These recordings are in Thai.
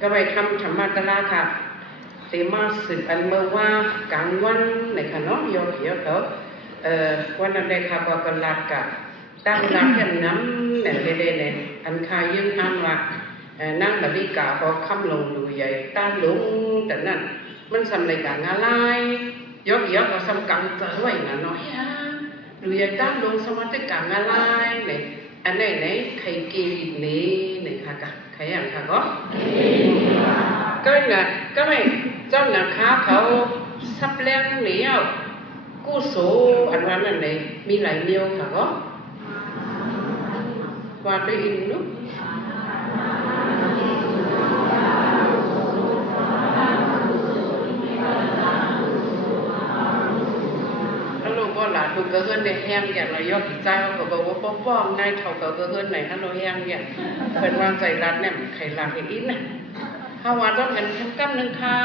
ก็ไปทำธรรมะตะลาค่ะเตมาสืบอันเมื่อว่ากลางวันในค่ะเนาะยอเขียวเขาวันนั้นได้ค่ะก็ลัดกับตั้งรักกันน้ำเนี่ยเด่นเนี่ยอันคายื่นอันว่านั่งแบบนี้กะพอคำลงดูใหญ่ต้านลุงแต่นั้นมันสำเร็จกะงาลายยอเขียวก็สำคัญเจอไว้นะเนาะดูใหญ่ต้านลุงสมาธิกะงาลายเนี่ยอันไหนไหนใครกีนี้เนี่ยค่ะกะใครอย่างค่ะก็เนี่ยก็ไม่เจ้าหน้าค้าเขาซับแรงเหนียวกู้สูอันวันนั้นเลยมีหลายเดียวค่ะก็ว่าด้วยอินนุฮัลโหลก็หลานถูกเกินในแห้งอย่างเรายกใจเขาบอกว่าป้อมในเท่ากับเกินไหนฮัลโหลแห้งอย่างเป็นวางใจรัดเนี่ยใครรักอินนะถ้าว่าต้องเป็นทั้งกำหนึ่งค่ะ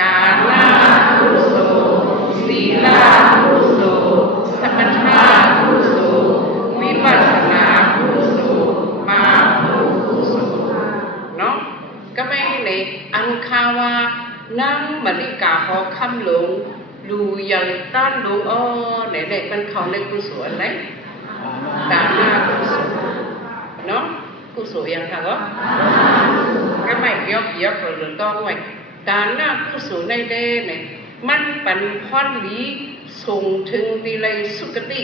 กาลากุโสศีลากุโสสมถะกุโสวิปัสสนากุโสมากุโสเนาะก็ไม่ในอันคาวานั่งมริกาหอคำหลงดูยังต้านหลงไหนมันเขาในกุศลเลยกาลากุโสเนาะกุโสยังค่ะก็ไม่ยกหรือต้องไว้การหน้าผู้สูงในเดเนี่ยมันเป็นพรลีส่งถึงตีเลยสุกติ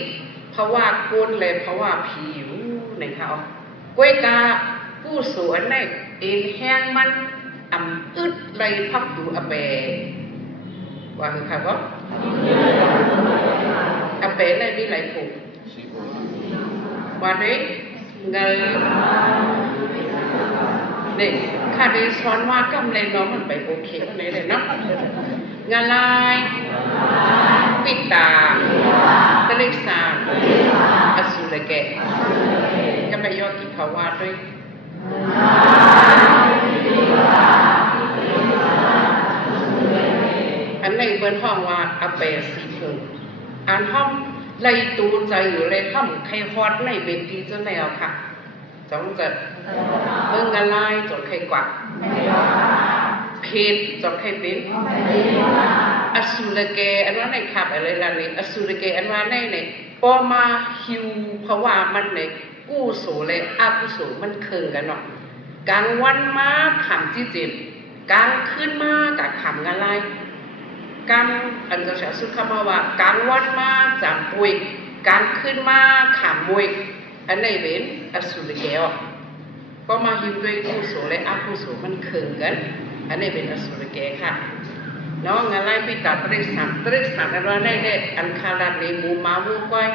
เพราะว่าโกนเลยเพราะว่าผิวในเขาก้วยกาผู้สูงในเอ็นแห้งมันอึดเลยพับดูอเปว่าคือค่ะก็อเปในมีหลายผูกวันนี้เงินนี่ค่ะดิสอนว่ากำเลยน้องมันไปโอเควันนี้เลยเนาะงาลายปิดตาตะลิสาอสุรแกก็ไปยอดที่เขาว่าด้วยอันในเบิ้ลห้องว่าอเปสีเพิงอันห้องไล่ตูใจอยู่เลยห้องใครฮอดในเบนทีจนแล้วค่ะจงจัดเมืองอะไรจงใครกว่าเพศจงใครเป็นอสุรเกอันว่าในขับอะไรล่ะนี่อสุรเกอันว่าในพอมาหิวเพราะว่ามันในกู้โสเลยอากุโสมันเคืองกันเนาะกลางวันมาขำที่เจ็บกลางคืนมากับขำอะไรกลางอันจะใช้สุขมาว่ากลางวันมาจำปุยกลางคืนมาขำมวยอันไหนเป็นอสุรเกอก็มาหิวด้วยกุศลและอกุศลมันเคืองกันอันนี้เป็นอสุรเกค่ะน้องอะไรพิจารณาตริสันอันว่าได้อันคาราในมูมาวูก้อย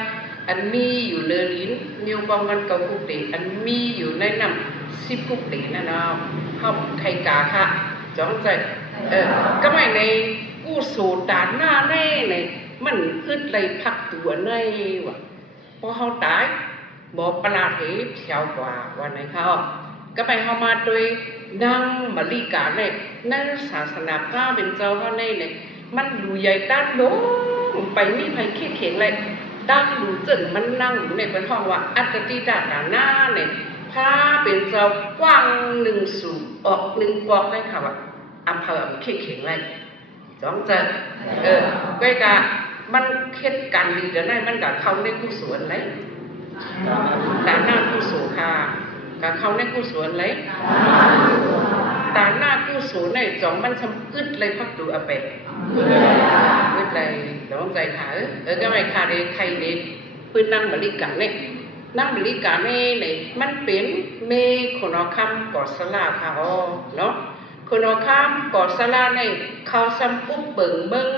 อันมีอยู่เลลิ้นนิ้วบองกันเกาคุกเดอันมีอยู่ในน้ำซิบคุกเดนั่นเนาะเข้าไข่กาค่ะจ้องใจก็ไม่ในกุศลด่านหน้าแน่ในมันอึดเลยพักตัวในวะพอเขาตายบอกประหลาดเหตุเช้ากว่าวันไหนเขาก็ไปเข้ามาโดยนั่งมาลีกาเนี่ยนั่งศาสนาพระเป็นเจ้าเขาเนี่ยมันดูใหญ่ตั้งโน้ไปนี่ไปขี้เข็งเลยตั้งดูจนมันนั่งอยู่ในเป็นห้องว่าอัตติดาหน้าเนี่ยพระเป็นเจ้ากว้างหนึ่งสูงออกหนึ่งปอกเลยค่ะว่าอำเภอขี้เข็งเลยจ้องจะก็กะมันเคล็ดกันดีจะได้มันกับเขาในกุศลเลยแต่หน้ากุศลค่ะกับเขาในกุศลเลยแต่หน้ากุศลในจ่องมันสำอึดเลยพักดูอเปะอึดเลยน้องใจขาก็ไม่ขาดเลยใครเด็กปืนนั่งบริการเนี่ยนั่งบริการเนี่ยมันเป็นเมฆคนคำกอดสลาค่ะเนาะคนคำกอดสลาในเขาซ้ำปุ๊บเบิ่ง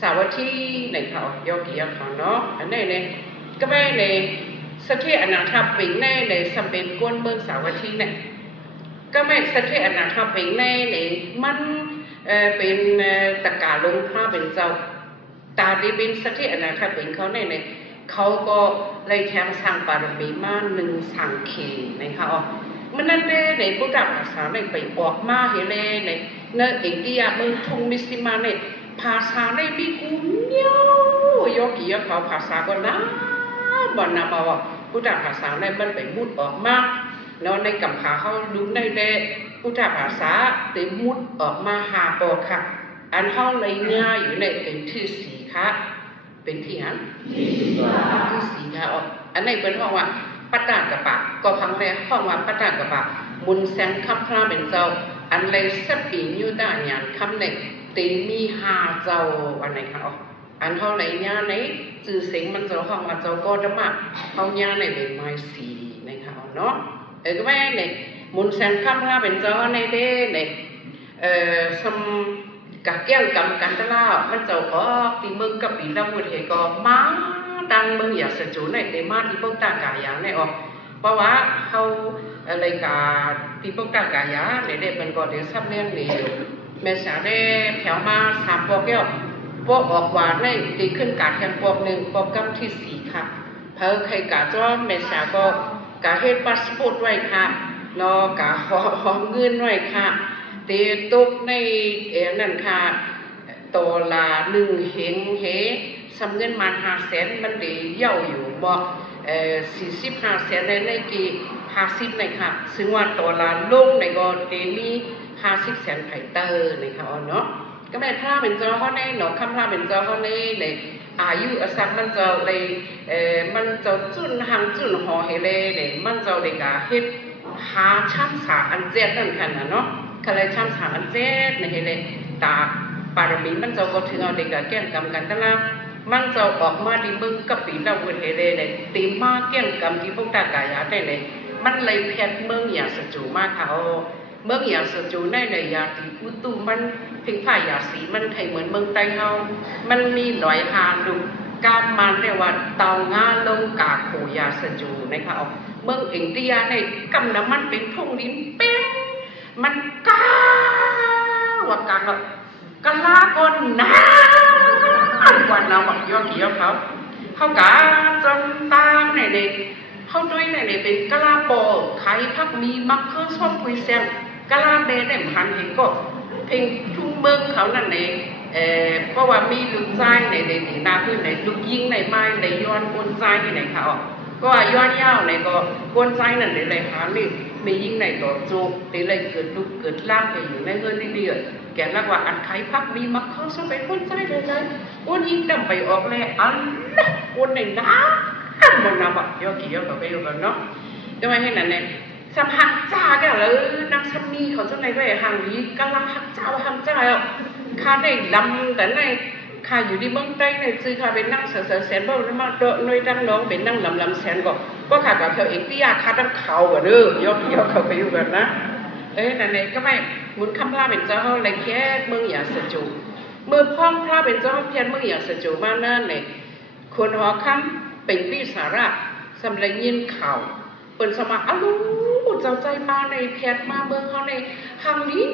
สาวัตถีในเขายกเกี่ยวเขาเนาะอันนี้เนี่ยก็ไม่ในสเทอนาถาปิงในสัมเป็นก้นเมืองสาวัตถีเนี่ยก็ไม่สเทอนาถาปิงในมันเป็นตะกาลงพระเป็นเจ้าตาดีเป็นสเทอนาถาปิงเขาในเขาก็เลยแทงสั่งบารมีมาหนึ่งสั่งเขในเขามันนั่นในพุทธภาษาในไปออกมาเฮเลในเอินเดียเมืองทุงมิสิมาในภาษาในมีกูเนียวยกเกี่ยวเขาภาษาก็นะบ่นำเอาพุทธภาษาในมันไปมุดออกมาเนาะในกัมพาเขาดูใน พุทธภาษาติมุดออกมาหาปอค่ะอันเฮาเลยเนี่ยอยู่ในเป็นที่สีค่ะเป็นที่หันที่สีค่ะออกอันนี้เป็นห้องว่าปัตตากะปะก็ครั้งแรกห้องว่าปัตตากะปะมุนแสงคำพระเป็นเจ้าอันเลยสับปีอยู่ด้านอย่างคำเนี่ยตีมีหาเจ้าอันไหนค่ะอันเท่าไหร่เนี่ยในจื่อเสียงมันเจ้าห้องมาเจ้าก็จะมาเขาเนี่ยในเป็นไม้สีนะคะเนาะก็แม่เนี่ยมุนแสงคำพระเป็นเจ้าในเด้เนี่ยสมกะเกี้ยงกำกันตะล่ามันเจ้าก็ตีมึงกับปีละวุฒิก็มาดังมึงอยากสะจูในเตมาที่พวกตากายาในออกเพราะว่าเขาอะไรกาที่พวกตากายาในเด็กมันก็เดี๋ยวซับเลี้ยงนี่แม่สาวได้แถวมา3 ปอกแก้วปอกออกหวานในตีขึ้นกาแทงปอก1ปอกกำที่4ค่ะเพอใครกาจ้อแม่สาวก็กาเฮ็ดพาสปอร์ตไว้ค่ะรอกาหอมเงินไว้ค่ะตีตุกในนั่นค่ะตัวละ1 เฮสำเงินมา500,000มันได้เย่าอยู่บอก45 แสนในกี่50ในค่ะซึ่งว่าตัวละลงในก็ได้มี50 แสนไผ่เตอร์ในค่ะเนาะก็แม่พระเป็นเจ้าเขาในเนาะคำพระเป็นเจ้าเขาในอายุอสักมันจะเลยมันจะจุนหังจุนหอเฮเลเนี่ยมันจะได้กาเฮ็ดหาช้ำสาอันเจ็ดนั่นค่ะเนาะก็เลยช้ำสาอันเจ็ดในเฮเลตาปารมีมันจะก็ถึงเอาเด็กแก้งกำกันตั้งแล้วมันจะออกมาที่มึงกับปีละวุฒิเฮเลเนี่ยตีมาแก้งกำที่พวกตากายาได้เลยมันเลยแพทเมืองอยากสจูมากเขาเมืองอยากสจูได้ในยาตีอุตุมันพิงผ้ายาสีมันไทยเหมือนเมืองไต้เฮามันมีหน่อยหาดูกามมันเรียกว่าเตางาลงกาโขยาสจูนะคะเมืองอินเดียในกำน้ำมันเป็นทุ่งดินเป๊ะมันกาว่าการแบบกะลาคนน้ากว่าเราบอกย่อกี่ย่อเขากาจนตามในเด็กเขาด้วยในเด็กเป็นกะลาโปไข่พักมีมักเคือชอบคุยเสียงกะลาเบนเนี่ยหันเห็นก็เพลงทุ่งเมืองเขานั่นเองเพราะว่ามีลูกใจในเด็กนาพื้นในลูกยิงในไม้ในย้อนกวนใจในเขาก็ย้อนยาวในก็กวนใจนั่นเลยหานี่มียิงในต่อจูบตีเลยเกิดลุกเกิดล่างไปอยู่ในเงินนี่เดียวแกลักว่าอันไข่พักมีมักเขาชอบไปกวนใจเลยกวนยิงดำไปออกเลยอันกวนในน้ำมันน้ำแบบย่อกี่ย่อกับไปอยู่กันเนาะทำไมให้นั่นเนี่ยสำหักจ้าแกเลยนักสามีเขาจะในด้วยหางนี้กำลังหักเจ้าหักเจ้าข้าได้ลำแต่ในข้าอยู่ที่เมืองใต้ในซื้อข้าเป็นนั่งเสือแสนเพราะมาโดนน้อยดังน้องเป็นนั่งลำแสนก็ข้ากับเขาเองที่ยาข้าตั้งเขาแบบเด้อย่อเขาไปอยู่กันนะนั่นเองก็ไม่มุนคำพระเป็นเจ้าเขาเลยแค่เมืองอย่าสจูเมื่อพ่อพระเป็นเจ้าเพียรเมืองอย่าสจูมานั่นเนี่ยคนหัวคำเป็นปีสาระสำเร็จยินข่าวเปิดสมัครอ้าวเจ้าใจมาในแพทมาเมืองเขาในหางนี้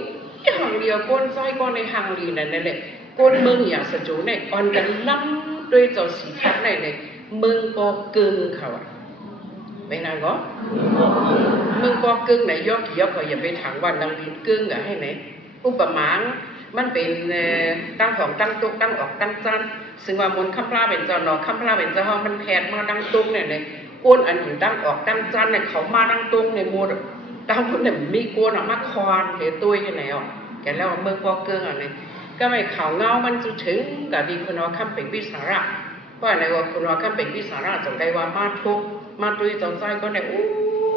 หางเดียวก้นใจก็ในหางลีนั่นแหละก้นเมืองอย่าสจูในอ่อนกันล้ำด้วยเจ้าสีแพทในเลยเมืองปอเกิงเขาไม่นานก็เมืองปอเกิงไหนย่อกี่ย่อก็อย่าไปถางวันดังดินเกิงอะให้ไหนอุปมามันเป็นตั้งของตั้งตุกตั้งออกตั้งจันซึ่งว่ามนคำพระเป็นเจ้าหนอคำพระเป็นเจ้ามันแพทมาดังตุกเนี่ยก้นอันอยู่ตั้งออกตั้งจันเนี่ยเขามาดังตุกในมูดตั้งพุ่นเนี่ยมีก้นออกมาคอนเหตุตัวยังไงอ่ะแกแล้วเมืองปอเกิงอะไรก็ไม่ข่าวเงามันจะถึงกับดีคนว่าคำเป็นวิสาระเพราะในว่าคนว่าคำเป็นวิสาระจงได้ว่ามาทุกมาตุยจงใจก็เนี่ย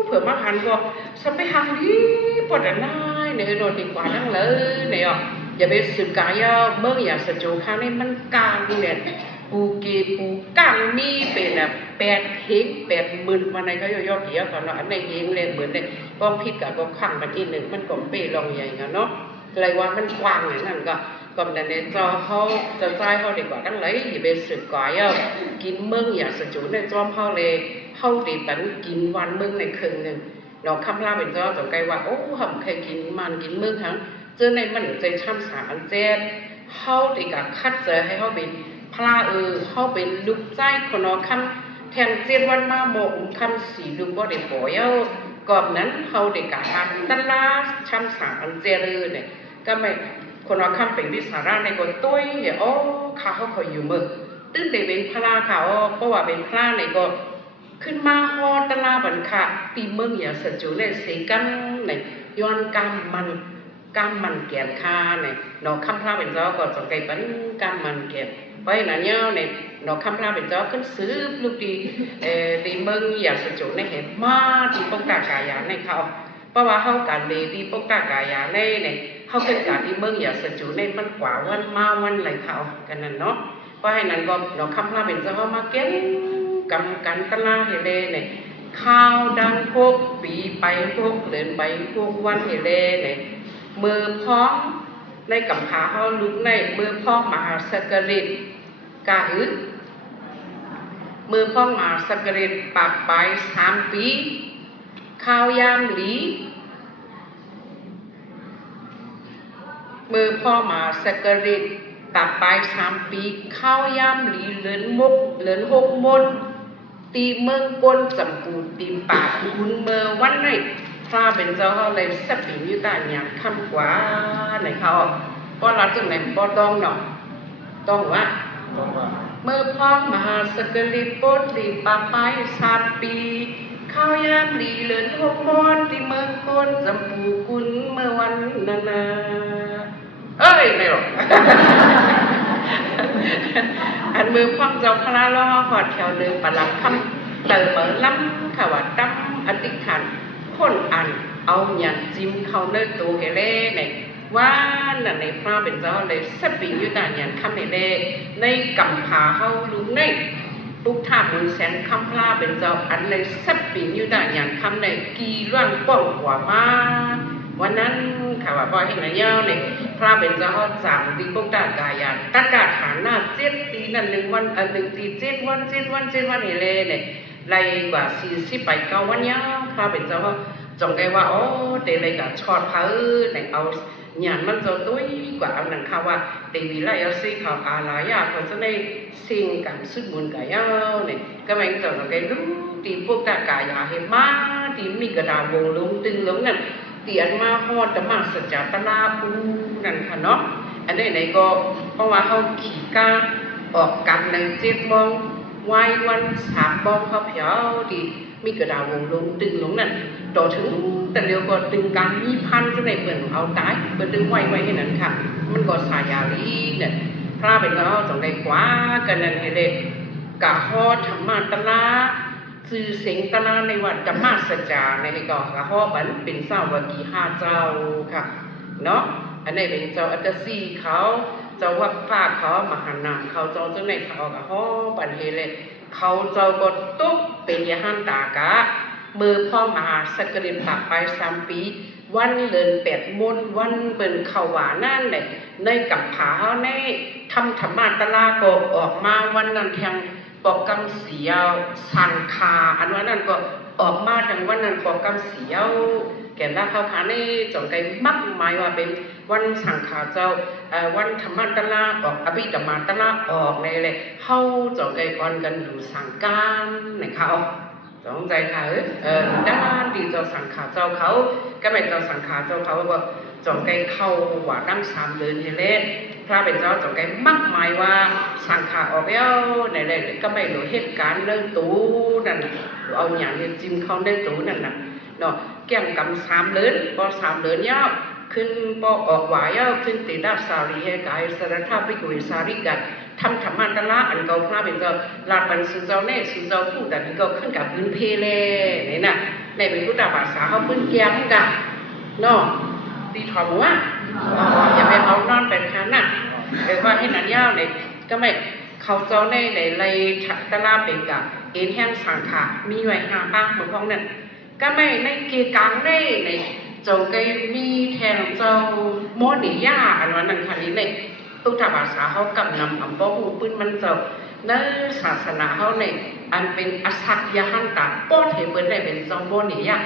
เผื่อมาหันก็สเปหังดีปวดหน้าเนี่ยโดนดีกว่านั่งเลยเนี่ยอย่าไปสืบกายเมื่ออย่าสจูข้างนี้มันกลางเนี่ยปูกีปูกังมีเป็นแบบ80,000มาในเขาย่อๆเกี่ยวกันเนาะอันในเองเลยเหมือนเนี่ยก็พิษกับก็ขังมันอีกหนึ่งมันก็เปรลองใหญ่กันเนาะเลยว่ามันกว้างอย่างนั้นก็แต่เนี่ยจอเขาจะใจเขาดีกว่าทั้งหลายอย่าไปสืบกายกินเมืองอย่าสจูในจอมเขาเลยเขาตีปันกินวันเมืองในครึ่งหนึ่งเราคำลาเป็นจอต่อไกลว่าโอ้หำใครกินมันกินเมืองทั้งเจอในมันใจช่ำสาอันเจ็ดเขาตีกับคัดเจอให้เขาเป็นพระเขาเป็นลูกใจคนนอคำแทนเจ็ดวันมาโมคำสีลูกบ่ได้ปล่อยก่อนนั้นเขาได้กับทำตลาดช่ำสาอันเจ็ดเลยเนี่ยก็ไม่คนนอคำเป็นวิสาระในคนตุ้ยเนี่ยโอ้ข้าเขาคอยอยู่เมืองตื้นแต่เป็นพระเขาเพราะว่าเป็นพระในก็ขึ้นมาฮอตลาบันค่ะตีเมืองอย่าสจูในเสกันใน ย้อนกำมันแก่นคาเนี่ยเนาะคำพระเป็นเจ้าก็จะไกลปันกำมันแก่นเพราะฉะนั้นเนี่ยในเนาะคำพระเป็นเจ้าขึ้นซื้อลูกดีตีเมืองอยากสจุในเห็นมาที่ปกตากายาในเขาเพราะว่าเขาการเลยที่ปกตากายาในเนี่ยเขาเป็นการที่เมืองอยากสจุในมันกว่าวันมาวันไหลเขากันนั่นเนาะเพราะฉะนั้นก็เนาะคำพระเป็นเจ้ามาเก็บกำกันตลาเฮเลเนี่ยข้าวดังพวกปีไปพวกเดินไปพวกวันเฮเลเนี่ยมือพ้องในกำพาเขาลุกในมือพ้องมหาสกฤตกาอึมือพ้องมหาสกฤตปากไป3 ปีข้าวยามหลีมือพ้องมหาสกฤตปากไป3 ปีข้าวยามหลีเหลือน6 มนตีเมืองก้นจำปูตีปากคุณเมื่อวันไหนพระเป็นเจ้าเขาเลยสับปีอยู่ต่างอย่างคำกว่าในเขาก็รัดจังไหนบ่ต้องเนาะต้องว่าเมื่อพ้องมหาสกฤตโปดตีปากไป3 ปีข้าวยามหลีเหลือน6 มนตีเมืองก้นจำปูคุณเมื่อวันนั้นเอ้ยไม่หรอกอันมือพ้องเจ้าพระล้อหอดแถวเดินปลังคำเติมเมื่อล้ำขวัดตั้มอติขันคนอันเอาหยันจิ้มเขาเนื้อตัวเฮเล่เนี่ยว่านั่นในพระเป็นเจ้าเลยสับปีอยู่ต่างหยันคำเฮเล่ในกำผาเขาลุงในปุกท่าบุญแสนคำพระเป็นเจ้าอันเลยสับปีอยู่ต่างหยันคำในกีร่างป้องกว่ามาวันนั้นข่าวว่าเห็นไหมเย้าเนี่ยพระเป็นเจ้าจางตีปุกตากายานตัดกาฐานหน้า7 ปีนั่น1 วัน1 ตี7 วัน7 วัน7 วันเฮเล่เนี่ยไล่กว่า40 ไป 9 วันเย้าพระเป็นเจ้าจงได้ว่าโอ้เดเลยกับชอดเขาในเอาหยานมันจะตุ้ยกว่าเอาหนังข่าวว่าเดวิไลเอาซีเขาอะไรอ่ะเขาจะได้สิ่งการสุดบุญกับเย้าเนี่ยก็มันจะเราได้รู้ตีพวกตากายาเห็นมาตีมีกระดาษวงลงตึงลงนั่นตีอันมาฮอดแต่มาสัจจตลาปูนั่นค่ะเนาะอันนี้ไหนก็เพราะว่าเขาขี่กาออกกันใน7 โมงไว้วัน3 โมงเขาเพียวดีมีกระดาษวงลงตึงลงนั่นต่อถึงแต่เร็วก็ตึงการมีพันก็ในเปิดเอาตายเปิดดึงไว้ให้นั่นค่ะมันก็สายาลีเนี่ยพระเป็นเราจงได้กว่ากันนั่นให้เด็กกะฮอธรรมะตะลาสื่อเสียงตะลาในวัดธรรมะสัจจาในก็กะฮอบันเป็นสาวกี5 เจ้าค่ะเนาะอันนี้เป็นเจ้าอัตสีเขาเจ้าวัดภาคเขามหานามเขาเจ้าจังในเขากะฮอบันเฮเลยเขาเจ้าก็ตุ๊กเป็นยหันตากะมือพ่อมหาสกฤตปากไป3 ปีวันเลิน8 มนวันเป็นเขาหวานั่นแหละในกับผาเขาในทำธรรมะตะลาก็ออกมาวันนั้นแทงปอกกำเสียวสังคาอันวันนั้นก็ออกมาทางวันนั้นปอกกำเสียวแก่ละเขาขาในจงใจมักหมายว่าเป็นวันสังขาเจ้าวันธรรมะตะลาออกอภิธรรมะตะลาออกในเลยเขาจงใจก่อนกันอยู่สังการในเขาจงใจเขาด้านดีเจ้าสังขาเจ้าเขาก็เป็นเจ้าสังขาเจ้าเขาว่าจงใจเข้าว่าดั้ง3 เดือนเฮเลสพระเป็นเจ้าจงใจมักหมายว่าสังขาออกแล้วในเลยก็ไม่รู้เหตุการณ์เรื่องตู้นั่นเอาอย่างนี้จิ้มเข้าในตู้นั่นน่ะเนาะแก้มกำ3 เดือนพอ3 เดือนเนี้ยขึ้นปอออกหวายขึ้นติดาสารีเหกายสารธาปิกุยสาริกันทำธรรมะตะละอันเก่าพระเป็นเจ้าลาดปันสุเจ้าเน่สุเจ้าผู้แต่นี่ก็ขึ้นกับพื้นเพเลนี่น่ะในเป็นพุทธภาษาเขาพื้นแก้มกันเนาะตีถอมว่าอย่าไปเอานอนเป็นคันน่ะว่าให้นันยาวในก็ไม่เขาเจ้าในไรตะละเป็นกับเอ็นแห้งสังขามีไว้5 ป้าเหมือนของนั่นก็ไม่ในเกียกังในจงไกมีแทนเจ้าโมนิยาอันวันนั้นค่ะนี้ในตุถภาษาเขากำนำอำป้อหูปืนมันเจ้าในศาสนาเขาในอันเป็นอสัตยหันตาป้อเทเปิลได้เป็นเจ้าโมนิยา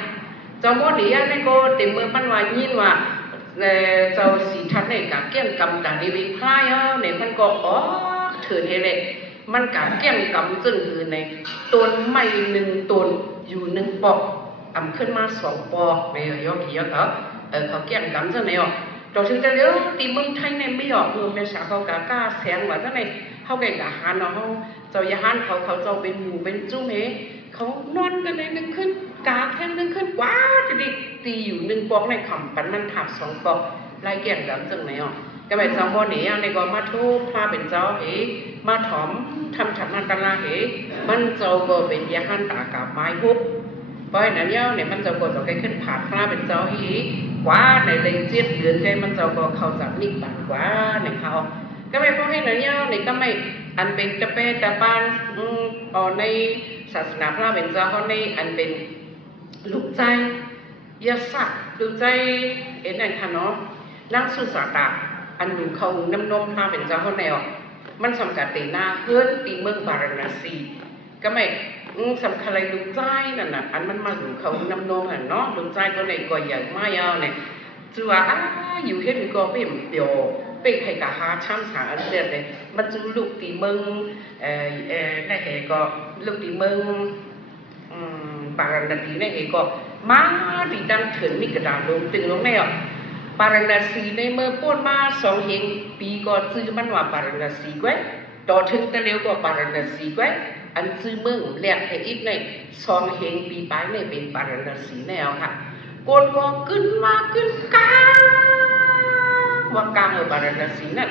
เจ้าโมนิยาในก็เต็มเมื่อปันวายินว่าเจ้าสีทัดในกาเกี่ยงกำตาดีวิพลายในมันก็เถิดเฮเลยมันกาเกี่ยงกำจึงคือในต้นไม้1 ต้นอยู่1 ปอกขึ้นมา2 ปอกในยอกี่ยอเขาเกี่ยงกำจังไหนอ่ะเราถึงจะเลี้ยวตีเมืองไทยในไม่ออกเมืองเป็นสาเขากล้าแสงว่าจังไหนเขาไก่กะหันเนาะเขาเจ้ายาหันเขาเจ้าเป็นหมูเป็นจุ้มเขานอนกันในนึงขึ้น กาแค่นึงขึ้นว้าจะดิตีอยู่หนึ่งปอกในคำปันมันถับสองปอกไล่แก่งดำจังไหนอ่ะก็ไปสองบ่อนี้ในก็มาทุบพาเป็นเจ้าเหมาถอมทำฉันมันตลาเหมันเจ้าก็เป็นยาหันตากับไม้พุบเพราะนั้นเนี่ยมันเจ้าก็จะขึ้นผ่าพาเป็นเจ้าเหกว่าในเลยเจ็ดเดือนใจมันเจ้าก็เขาจับนิกบันกว่าในเขาก็ไม่เพราะให้เนี่ยก็ไม่อันเป็นตะเปตะปานในศาสนาพระเป็นเจ้าเขาในอันเป็นลูกใจยาสักลูกใจนั่นค่ะเนาะนั่งสุสาตาอันดูเขาน้ำนมพระเป็นเจ้าเขาแนวมันสำคัญตีหน้าเฮือนตีเมืองบาราณสีก็ไม่สำคัญอะไรลูกใจนั่นน่ะอันมันมาดูเขาน้ำนมเนาะลูกใจก็ในก็ใหญ่มากยาวเนี่ยจัวอยู่เฮ็ดถึงก็เป็นเดียวเป็นใครกะหาช่างสาอันเดียดเลยมันจูลูกตีเมืองนั่นเองก็ลูกตีเมืองบาราณสีนั่นเองก็มาดีดังถึงมีกระดาษลงตึงลงแนวบาราณสีในเมื่อป้นมาสองเฮงปีก็ซื้อมันว่าบาราณสีไว้ต่อถึงตะเลียวก็บาราณสีไว้อันซื้อเมืองแหลกให้อีกในสองเฮงปีไปในเป็นบาราณสีแนวค่ะก้นก็ขึ้นมาขึ้นกาว่ากลางบาราณสีนั่น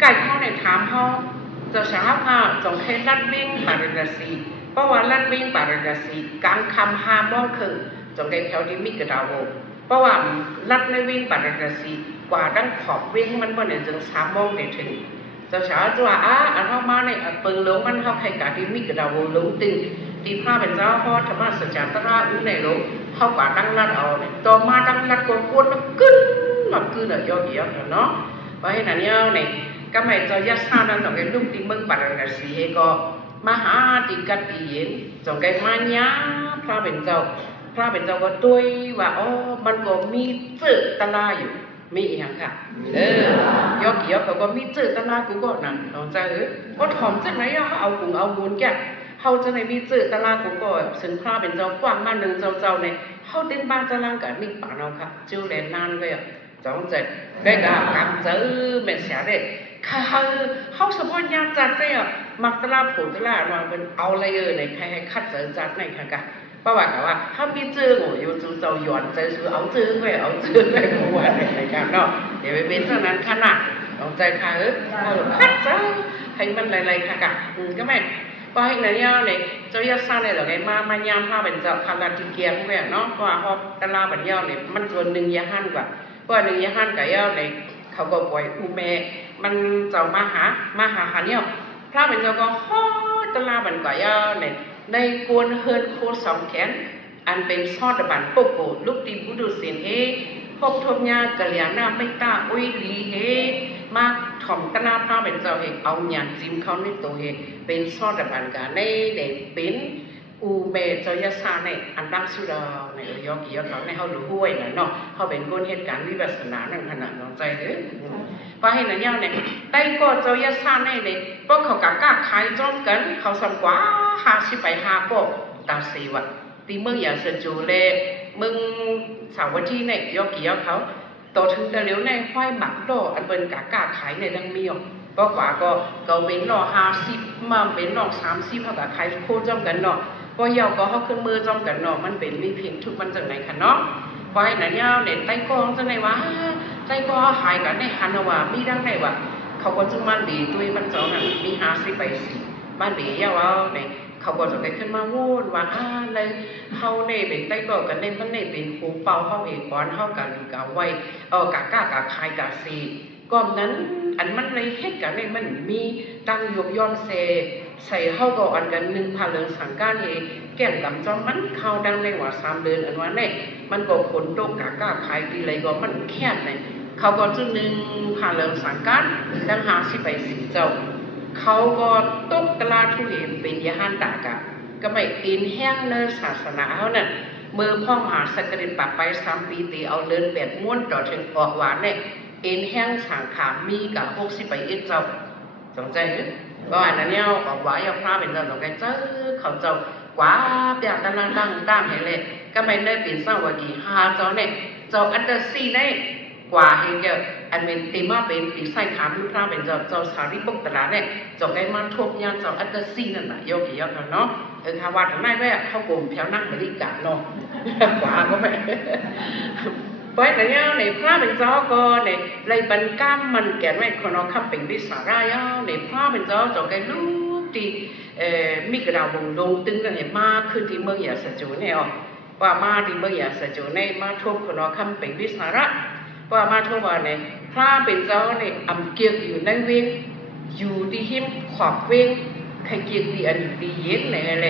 ไก่เขาในถามเขาจะสาวเขาจงให้ลัดวิ่งบาราณสีเพราะว่าลัดวิ่งบาราณสีกลางคำ5 โมงครึ่งจงได้แถวที่มีกระดาษเพราะว่าลัดในวิ่งบาราณสีกว่าดังขอบวิ่งมันบ่เนี่ยจึง3 โมงได้ถึงจะสาวจะว่าอันเข้ามาในเปิงหลงมันเข้าใครกะที่มีกระดาษหลงตึงที่พระเป็นเจ้าพ่อธรรมสัจจตระอุ้ในหลงเข้ากว่าดังลัดเอาเนี่ยต่อมาดังลัดกวนมันขึ้นมันคือเนาะยอเหี่ยวเนาะเพราะฉะนั้นเนี่ยก็ไม่เจ้ายัดซ่านั่นต้องเป็นลูกที่เมืองบาราณสีก็มาหาติกัดตีเย็นจงไกมาญาพระเป็นเจ้าก็ด้วยว่ามันก็มีเจอตลาอยู่มีอย่างค่ะยอเกี่ยวเขาก็มีเจอตลากูก็นั่นน้องใจก็ถอมจากไหนเอากุ้งเอาบุญแกเขาจะในมีเจอตลากูก็ซึ่งพระเป็นเจ้ากว้างมาหนึ่งเจ้าเนี่ยเขาเต้นบ้านจะล่างกับนิ่งป่าเราค่ะจิ้วแลนนานเลยจ้องใจได้กับเจอเม็ดเสียเด็กเขาเฉพาะญาติจัดเลยมักตลาดผลตลาดมาเป็นเอาอะไรในใครให้คัดเจอจัดในค่ะกันเพราะว่าถ้ามีเจอ我有就หย่อนใจคือเอาเจอด้วยหัวในการเนาะเดี๋ยวไปเป็นเท่านั้นขนาดต้องใจค่ะคัดเจอให้มันอะไรค่ะกันก็ไม่เพราะให้เนี่ยเนี่ยเจ้ายักษ์สร้างในหลังไงมาย่ำผ้าเป็นเจ้าคาราติเกียงแหวนเนาะเพราะว่าเขาตลาดบัญญัติเนี่ยมันส่วนหนึ่งยาหันกว่าเพราะหนึ่งยาหันกับยาในเขาก็ปล่อยอูเมมันเจ้ามาหาเนี่ยพระเป็นเจ้าก็ฮอตลาดบัญญัติเนี่ยในกวนเฮิร์นโคสองแขนอันเป็นซอดบันปกโกลูกตีบุดุสินเฮพบทบญากะเหลียหน้าไม่ตาอุ้ยลีเฮมาถ่อมตลาดพระเป็นเจ้าเฮเอาหยาดจิ้มเขาในตัวเฮเป็นซอดบันกาในเป็นอูเมเจ้ายาซาในอันดังสุดาในยอกเขาในเขาดูห้วยนะเนาะเขาเป็นคนเหตุการณ์วิปัสสนานั่นขนาดน้องใจเพราะให้นั่นเนี่ยใต้ก็เจ้ายาซาในเพราะเขากล้าขายจ้องกันเขาสำกว่า50 ไป5ก็ตาสีวะตีเมืองอย่างเสจูเล่เมืองสาวที่ในยอกเขาต่อถึงแต่เลี้ยวในห้อยหมักดออันเป็นกล้าขายในดังเมียวเพราะกว่าก็เป็นหนอ50มาเป็นหนอ30เขาก็ขายโคจ้องกันเนาะก็ยาวก็เขาขึ้นมือจ้องกันเนาะมันเป็นวิธีทุกมันจากไหนคะเนาะเพราะให้นั่นยาวเนี่ยใต้กองจะไหนวะใต้ก็หายกันในฮันว่ามีดังไหนวะเขาก็จะมันดีด้วยมันจ้องกันมี50 ไป10มันดียาวเนี่ยเขาก็จะได้ขึ้นมาพูดว่าเลยเขาเนี่ยเป็นใต้ก็กันเนี่ยมันเนี่ยเป็นหูเป่าเขาเองก่อนเขากันกะไว้กะกล้ากะคายกะซีก่อนนั้นอันมันเลยเฮ็ดกันเนี่ยมันมีตั้งยกย้อนเซใส่เข้าก็อันกัน1 พาเรืองสังการเองแก่นกำจอมมันเข้าดังในว่า3 เดือนอันว่าเนี่ยมันก็ขนโตกะกล้าคายทีไรก็มันแค่ไหนเขาก็จะ1 พาเรืองสังการดัง50 ไป10เจ้าเขาก็ตกตลาดทุเรียนเป็นยาหันตากะก็ไม่ตีนแห้งเนื้อศาสนาเขานั่นเมื่อพ่อมหาสักรินปักไป3 ปีตีเอาเดินแบบม้วนต่อถึงออกหวานเนี่ยเอ็นแห้งสังขามมีกับ60 ไปเจ้าสนใจไหมก็อันนั้นเนี่ยออกหวานยาพระเป็นเจ้าสนใจเจ้าเขาเจ้ากว่าเปียกตะลังตั้งให้เลยก็ไม่ได้เป็นสร้างวากีเจ้าเนี่ยเจ้าอันเดอร์ซีเนี่ยกว่าเองก็อันเป็นตีมาเป็นปีไส้ขามพระเป็นเจ้าสารีบุกตลาดเนี่ยเจ้าไก่มาทบยาเจ้าอันเดอร์ซีนั่นน่ะโยกเนาะ ค่ะวัดนั่นแม่เขากลุ่มแถวนั่งบริการเนาะกว่าก็ไม่ไปแต่เนี้ยในพระเป็นเจ้าก็ในไรบันก้ามมันแก่ไม่คนเอาคำเป็นวิสาระย่อในพระเป็นเจ้าจงcái lúcที่มีกระดาษบงลงตึงนั่นเนี่ยมาขึ้นที่เมืองยาสจูเนี่ยว่ามาที่เมืองยาสจูเนี่ยมาทบคนเอาคำเป็นวิสาระว่ามาทบว่าเนี่ยพระเป็นเจ้าเนี่ยอำเกียรอยู่ในเวงอยู่ที่หิมขอบเวงใครเกียรติอันดีเย็นไหนอะไร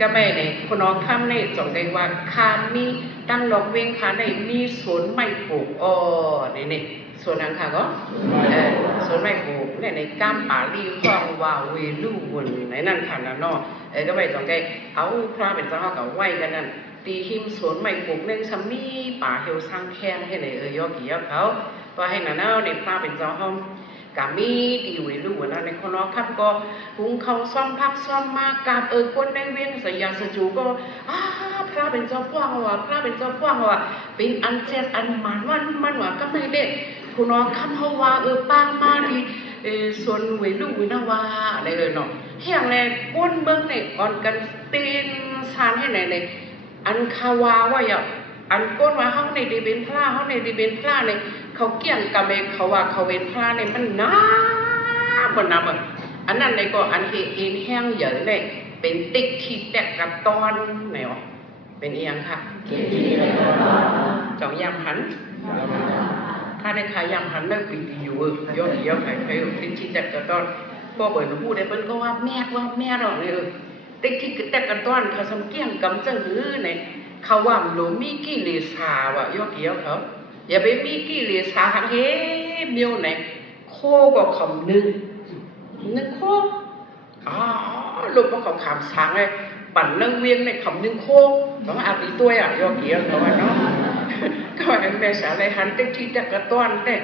ก็ไม่เนี่ยคนเอาคำเนี่ยจงได้ว่าคามีตั้งดอกเวงค่ะในมีสวนไม้ปลูกเนี่ยส่วนนั้นค่ะก็ส่วนไม้ปลูกในก้ามป่าลีคลองว่าเวลูวนในนั่นค่ะนะเนาะก็ไม่จงได้เอาพระเป็นเจ้าเขากับไหวกันนั่นตีหิมสวนไม้ปลูกเนื่องซ้ำนี่ป่าเหี่ยวสร้างแข้งให้ในยอกี่ยอเขาว่าให้หนาเนาในพระเป็นเจ้าเขากามีดีเวลูวนในคนนอกครับก็หุงเขาซ่อมพักซ่อมมากาบคนในเวียงสยามสจูก็พระเป็นเจ้าพ่วงว่ะพระเป็นเจ้าพ่วงว่ะเป็นอันเจ็ดอันหมันว่ะก็ไม่เด็ดคุณน้องคำเขาว่าปางมาดีส่วนเวลูวินาว่าอะไรเลยเนาะเฮียงแรงก้นเบิ้งเนี่ยอ่อนกันตีนซานให้ไหนเนี่ยอันคาวาว่าอย่างอันก้นว่าเขาในดีเป็นพระเขาในดีเป็นพระเนี่ยเขาเกี่ยงกับเขาว่าเขาเป็นพระเนี่ยมันน้ำบนน้ำอันนั้นในก็อันเห็นแห้งเยอะเลยเป็นติ๊กที่แตกกับตอนไหนวะเป็นเอียงค่ะจองยำหันถ้าได้ขายยำหันเลิกปีดีอยู่ยอดขายติ๊กที่แตกกับตอนก็เปิดมาพูดได้เป็นก็ว่าแม่หรอกเลยติ๊กที่แตกกับตอนเขาสมเกี่ยงกำจังหื้อเนี่ยเขาว่าหลวมีกี่เลสาวะยอดเขาอย่าไปมีกี่เลสาเฮ้เมียวไหนโคก็คำนึงโคลูกก็เขาขำช้างเลยปั่นนั่งเวียนในคำนึงโคต้องอาบีตัวยอกี่เขาว่าเนาะก็อันเป็นสารหันเต็กที่จะกระต้อนเนี่ย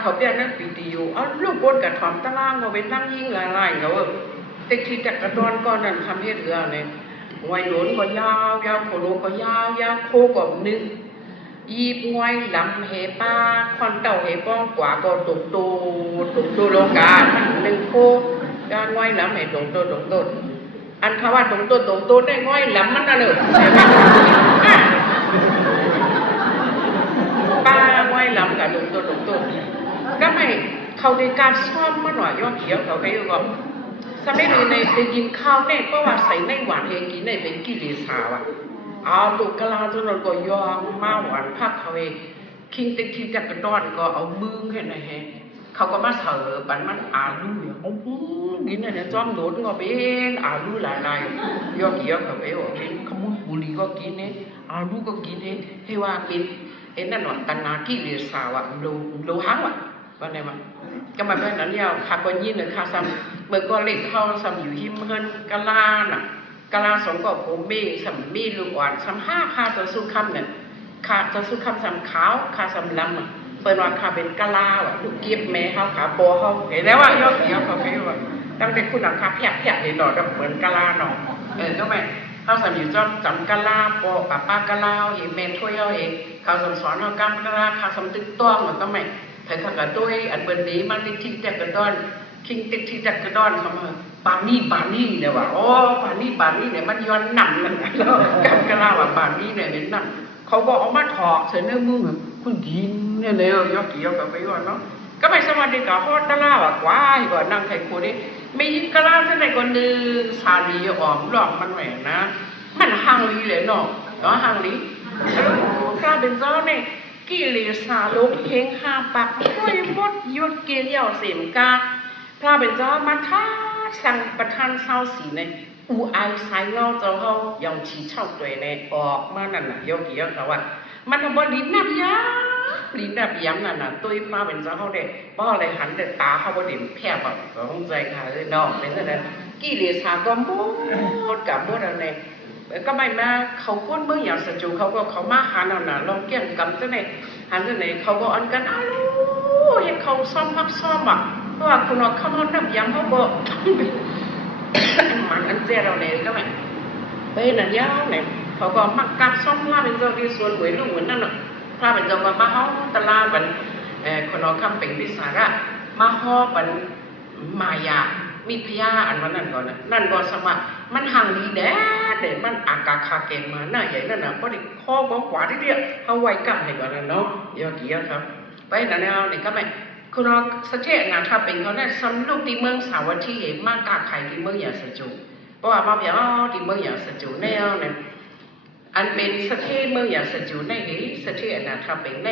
เขาเบี้ยนั่งปีดีอยู่ลูกบนกระถอมตะล่างเขาไปนั่งยิงอะไรเขาเต็กที่จะกระต้อนก้อนนั้นทำให้เรือเนี่ยงวยหนุนก็ยาวโคโลก็ยาวโคก็นึงยีบงวยลำเหป้าคอนเต่าเหป้องกว่าก็ตุกตูโลกาหนึ่งโคการงวยลำเหตุตอันคำว่าตรงได้งวยลำมันน่ะเลยป้างวยลำกับตรงก็ไม่เขาในการซ่อมมาหน่อยยอดเขียวเขาไปอยู่ก่อนสมัยนี้ในไปกินข้าวเนี่ยก็ว่าใส่ในหวานเองกินในเป็นกิเลสาวะตุกกะลาจนเราก็ยอมมาหวานพักเขาเองคิงติ๊กที่จักรดอนก็เอามือแค่ไหนฮะเขาก็มาเสิร์ฟบันมันลูอย่างกินเนี่ยจอมโดดก็เป็นลูหลายยอกี่ยอเขาไปว่าเป็นขมุนบุรีก็กินเนี่ยลูก็กินเนี่ยให้ว่าเป็นนั่นหน่อยตันนากิเลสาวะโลหังวะว่าไงมั้งก็มาเป็นนั้นยาวข้าก็ยินเลยข้าซ้ำเมื่อก็เล็กเข้าซ้ำอยู่หิมเงินกะลาน่ะกะลาสองก็ผมมีสัมมีลูกอ่อนสัมห้าข้าจะสู้คำเนี่ยข้าจะสู้คำสัมขาวข้าสัมลำเปิดว่าข้าเป็นกะลาว่ะลูกเก็บแม่เขาขาโปเขาเห็นแล้วว่ายอดเขียวเขาไปว่าตั้งแต่คุณหลังคาแผลเห็นหน่อยเหมือนกะลาหน่อก็ไม่เขาสัมอยู่จำกะลาโปป้ากะลาเห็นแม่ถ้วยเขาเองเขาสัมสอนเขากำกะลาข้าสัมตึกต้อมก็ไม่แต่ข้าก็ด้วยอันเบอร์นี้มันที่ทิ้งแต่กระดอนคิงติ๊กที่จักรดอนเขามาบานี่เนี่ยว่าบานี่เนี่ยมันย้อนหนังนั่นแล้วกำลาว่าบานี่เนี่ยเป็นหนังเขาบอกเอามาถอดเสนอมือคุณกินเนี่ยเลยยอดเกี่ยวกับไปก่อนเนาะก็ไม่สวัสดีกับพ่อตะล่าว่ากว่าก่อนนั่งไทยโคนี่ไม่ยิงกะลาท่านใดคนนึงซาลีออมหลอกมันแหวนนะมันห่างลีเลยเนาะห่างลีแล้วกล้าเป็นเจ้าเนี่ยกิเลสาลกเฮงหาปักช่วยมดยุดเกลียวเสียมกาพระเป็นเจ้ามาท้าสั่งประทานเศร้าสีในไอสายเงาเจ้าเขายังชี้เช่าตัวในออกมานั่นน่ะยกกี่ยกเขาว่ามันทำบอลิ้นนับย้ำนั่นน่ะตัวพระเป็นเจ้าเขาเด็กป้ออะไรหันแต่ตาเขาบอลิ้นแผลแบบต้องใจค่ะเลยนอกเป็นอะไรกิเลสาก็มดกับมดอะไรก็ไม่มาเขาก้นเมื่ออย่างสจูเขามาหาหน่ะลองเกี่ยงกำจะไหนหันจะไหนเขาก็อันกันเห็นเขาซ่อมพักซ่อมเพราะว่าคุณเอาข้าวมันน้ำยำเขาบอกมันอันเจ้าเราเนี่ยก็ไม่นั่นยาวเนี่ยเขาก็มักกับซ่อมพระเป็นเจ้าที่ส่วนหวยลูกเหมือนนั่นน่ะพระเป็นเจ้าก็มาฮ้อตะลาบันคนเอาคำเป็นวิสาระมาฮ้อบันมายา มีพยาอันมันนั่นก่อนนั่นก็สมัครมันห่างดีแด้เดี๋ยวมันอากาศคาเกมมาหน้าใหญ่นั่นนะเพราะเด็กข้อกว่าที่เดียวเขาไว้กันให้ก่อนนะเนาะยอดเยี่ยมครับไปนั่นเอาเนี่ยก็ไม่คุณเราสเตทนะถ้าเป็นเขาเนี่ยสำลูกที่เมืองสาวัตถีมากกาไข่ที่เมืองอย่างสจูเพราะว่ามาอย่างที่เมืองอย่างสจูแนวเนี่ยอันเป็นสเตทเมืองอย่างสจูในนี้สเตทนะถ้าเป็นใน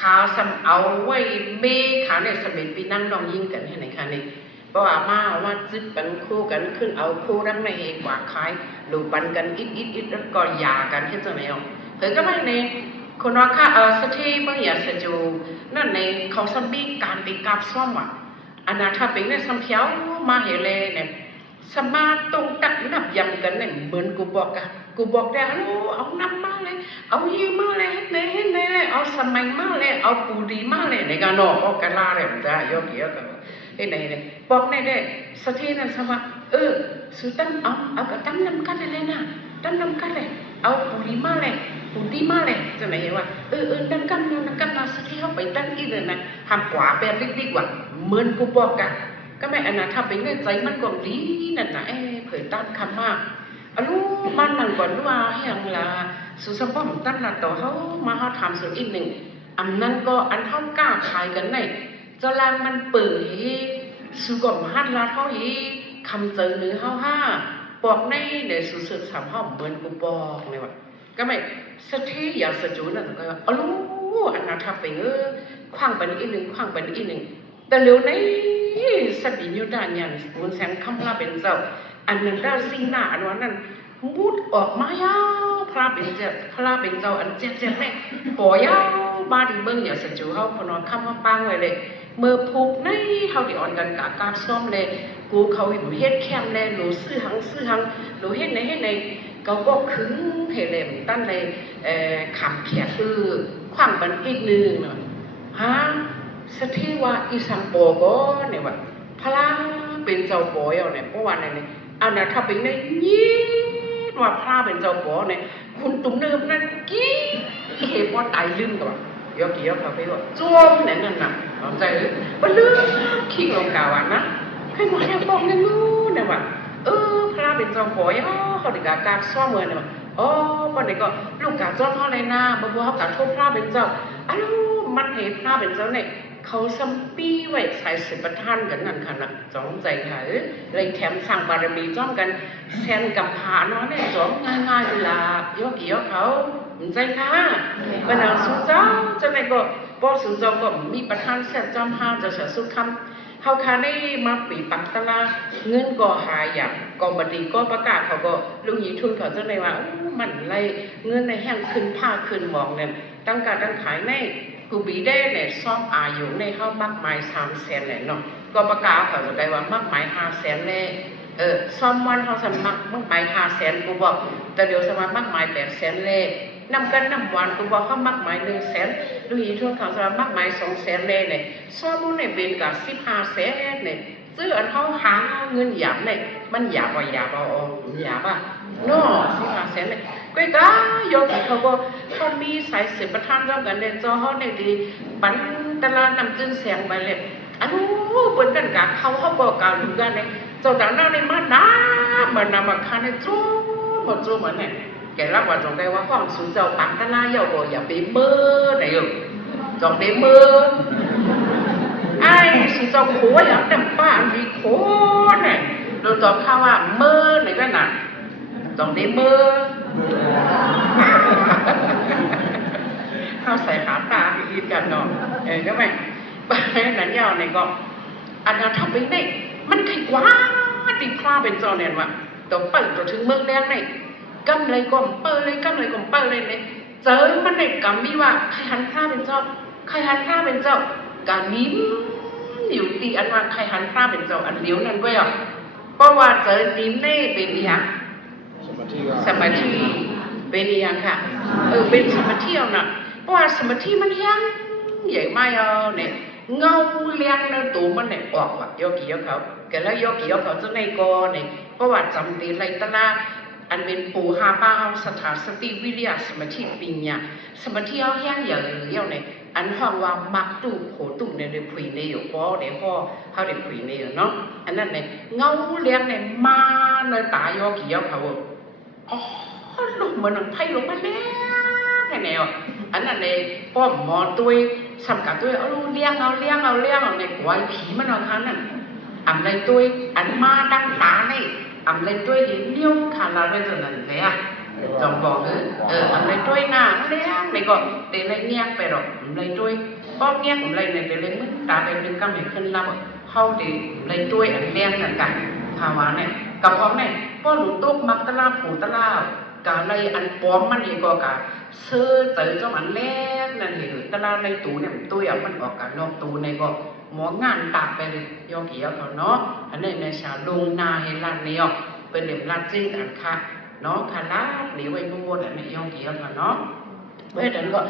ขาสำเอาไว้เมขาเนี่ยสมัยปีนั่งลองยิงกันให้ไหนคะนี่เพราะว่าจึ๊บกันคู่กันขึ้นเอาคู่รักในกว่าคล้ายหลูปันกันอิดแล้วก็หย่ากันที่จะไหนอ่ะเฮ้ยก็ไม่เนี่ยคนว่าค่ะสเตทเมืองอย่างสจูนั่นในเขาสมีการตีกาบซ่อมว่ะอันนั้นถ้าเป็นในสัมเพียวมาเฮเลเนี่ยสมาตรงตักนับยำกันเนี่ยเหมือนกูบอกได้เอาน้ำมาเลยเอายีมาเลยเห็นเลยเอาสมัยมาเลยเอาปูดีมาเลยในการนอกเอากระลาเลยมันจะยกเกี่ยวกันเห็นไหนเนี่ยบอกได้สเตนั้นสมาสุดตั้งเอากระตั้งน้ำกันเลยนะตั้งน้ำกันเลยเอาปูดีมาเลยจะไหนว่าตั้งกันนะสเตเขาไปตั้งอีกเลยนะทำกว่าแบบดีกว่าเหมือนกูบอกกันก็ไม่อันนั้นถ้าเป็นเรื่องใจมันก็ดีนั่นนะเผยตั้งคำมากรู้มันนั่งก่อนว่าให้ยังละสุสมตั้งละต่อเขามาเขาทำส่วนอีกหนึ่งอันนั้นก็อันเท่ากล้าขายกันในเจ้าลางมันเปิดสุกมฮัดละเท่าฮีคำเจอหรือเท่าห้าบอกในเดี๋ยวสุสึกสามห้องเหมือนกูบอกเลยว่าก็ไม่สเตย์อย่าสจูนั่นก็รู้อันนั้นถ้าเป็นขว้างเป็นอีกหนึ่งแต่เร็วในสบิญญาญาณบุญแสงคำลาเป็นเจ้าอันนั้นได้สิ่งหน้าอันนั้นมุดออกมายาวพระเป็นเจ้าอันเจ็บแม่ปอยาวบ้านที่เมืองอย่าสจูเขาพนอนคำว่าปังไว้เลยเมื่อผูกในเขาที่อ่อนกันกาซ่อมเลยกูเขาอยู่เฮ็ดแคมเลยหนูซื้อหังหนูเฮ็ดในเขาก็ขึงเหลมตั้นเลยขำเพียขว้างบันอีกนึงเนาะฮะสถิว่าอีสังโปก็เนี่ยว่าพระเป็นเจ้าโปเอาเนี่ยเพราะว่าเนี่ยอันนั้นถ้าเป็นในยี่ว่าพระเป็นเจ้าโปเนี่ยคุณตุ้มเนิมนั่นกี้เหตุว่าตายลืมกับว่ายกเกี่ยวเขาไปว่าจ้วมเนี่ยนั่นน่ะเข้าใจเลยว่าเรื่องขี้ลงกาวันนะให้หมดแค่บอกเนี่ยรู้เนี่ยว่าพระเป็นเจ้าโปเขาถึงการซ่อมเงินเนี่ยวันนี้ก็ลูกกาจ้อมเขาเลยนะบ่เขากาโทษพระเป็นเจ้ามันเห็นพระเป็นเจ้าเนี่ยเขาซัมปี้ไว้ใส่สิบประทานกันนั่นค่ะนะจ้องใจค่ะเลยแถมสั่งบารมีจ้องกันแทนกับผาน้อยเนี่ยจ้องง่ายๆเวลายกกี่ยกเขาใจค่ะบรรดาสุเจ้าจะไหนก็พอสุเจ้าก็มีประทานเสร็จจอมห้าจะเสียสุดคำเขาค่ะได้มาปีปักตะลาเงินก็หายอย่างกองบัดดีก็ประกาศเขาก็ลุงยีทุนเขาจะไหนว่ามันไรเงินในแห้งขึ้นผ้าขึ้นหมองเนี่ยตั้งการตั้งขายในกูบีได้เนี่ยซ่อมอายุในเข้ามากมาย300,000เลยเนาะก็ประกาศเขาจะได้ว่ามากมาย500,000เลยซ่อมวันเขาสมัครมากมาย500,000กูบอกแต่เดี๋ยวสมัครมากมาย800,000เลยนำกันนำวันกูบอกเขามากมาย100,000ดูอีทุนเขาสมัครมากมาย200,000เลยเนี่ยซ่อมเนี่ยเป็นกับ1500,000เนี่ยซื้ออันเขาหาเงินหยาบเนี่ยมันหยาบป่ะเนาะ1500,000เลยก็ได้ยกเขาก็เขามีสายสืบประทานร่วมกันเนี่ยจอเขาเนี่ยดีปันตลาดนำจึงเสียงไปเลยอันนู้เปิดกันกับเขาบอกการดูกันเนี่ยเจ้าต่างหน้าในมันนำมาคันในจู้เหมือนเนี่ยแกรับว่าจงได้ว่าห้องสูงเจ้าปังตลาดเยาว์อย่าไปเมื่อไหนอยู่จงได้เมื่อไอ้สูงเจ้าโขอย่างแต่ป้ามีโขเนี่ยโดยตอบข้าว่าเมื่อไหนกันน่ะจงได้เมื่อเข้าใส่ขาตาอีกกันเนาะก็ไม่นั้นยาวเนี่ยก็อันนั้นทำไปได้มันใครกว่าติดพลาเป็นจอเนี่ยว่ะตัวเปิดตัวถึงเมืองแดงเนี่ยกำเลยก่อมเปิดเลยเนี่ยเจอมันเนี่ยกำมีว่าใครหันพลาเป็นเจ้าการนิ้มอยู่ตีอันว่าใครหันพลาเป็นเจ้าอันเดียวนั่นก็อ่ะเพราะว่าเจอนิ้มเน่เป็นอย่างสมาธิเป็นอย่างค่ะเป็นสมาธิเอาน่ะเพราะว่าสมาธิมันยังใหญ่ไม่เอาเนี่ยเงาเลี้ยงในตัวมันเนี่ยออกว่ะยกกี่ยกเขาแกแล้วยกกี่ยกเขาจะในกอเนี่ยเพราะว่าจำตีไรตะลาอันเป็นปูหาป้าสถานสติวิริยะสมาธิปิญญาสมาธิเอาแห้งอย่างเนี่ย อันห้องว่ามักตู้โผตู้ในเดือผีในอยู่ก็เดี๋ยวพ่อเขาเดี๋ยวผีในอยู่เนาะอันนั้นเนี่ยเงาเลี้ยงเนี่ยมาในตายอกี่ยอเขาอ๋อลูกเหมือนหนังไพ่ลงมาแล้วไงแนวอันนั้นเนี่ยป้อมหมอตัวสำคัญตัวเอาเลี้ยงเอาในกวายผีมันเอาคันนั่นอันเลยตัวอันมาดังตาเนี่ยอันเลยตัวเห็นเลี้ยวขาลาเรื่องนั้นเลยอ่ะจอมบอกอันเลยตัวหน้าเลี้ยงในก็เตะเลยเงี้ยไปหรอกอันเลยตัวป้อมเงี้ยของเลยเนี่ยเตะเลยมึงตาไปดึงกำเห็นขึ้นแล้วเข้าดีเลยตัวอันเลี้ยงกันภาวะเนี่ยกับของเนี่ยป้อหลุดตุ๊กมักตะลาผูตะลากาเลยอันป้อมมันดีกว่ากาเสื้อเต๋อเจ้ามันแรกนั่นเองตลาดในตู้เนี่ยตัวอย่างมันออกกันนอกตู้ในก็หมองานตากไปเลยยอกี่ยอเขาเนาะอันนี้ในชาลงนาให้ร้านนี้เป็นเหลี่ยมร้านจริงกันค่ะเนาะค่ะร้านนี้ไว้บนอันนี้ยอกี่ยอเขาเนาะเมื่อนั้นก็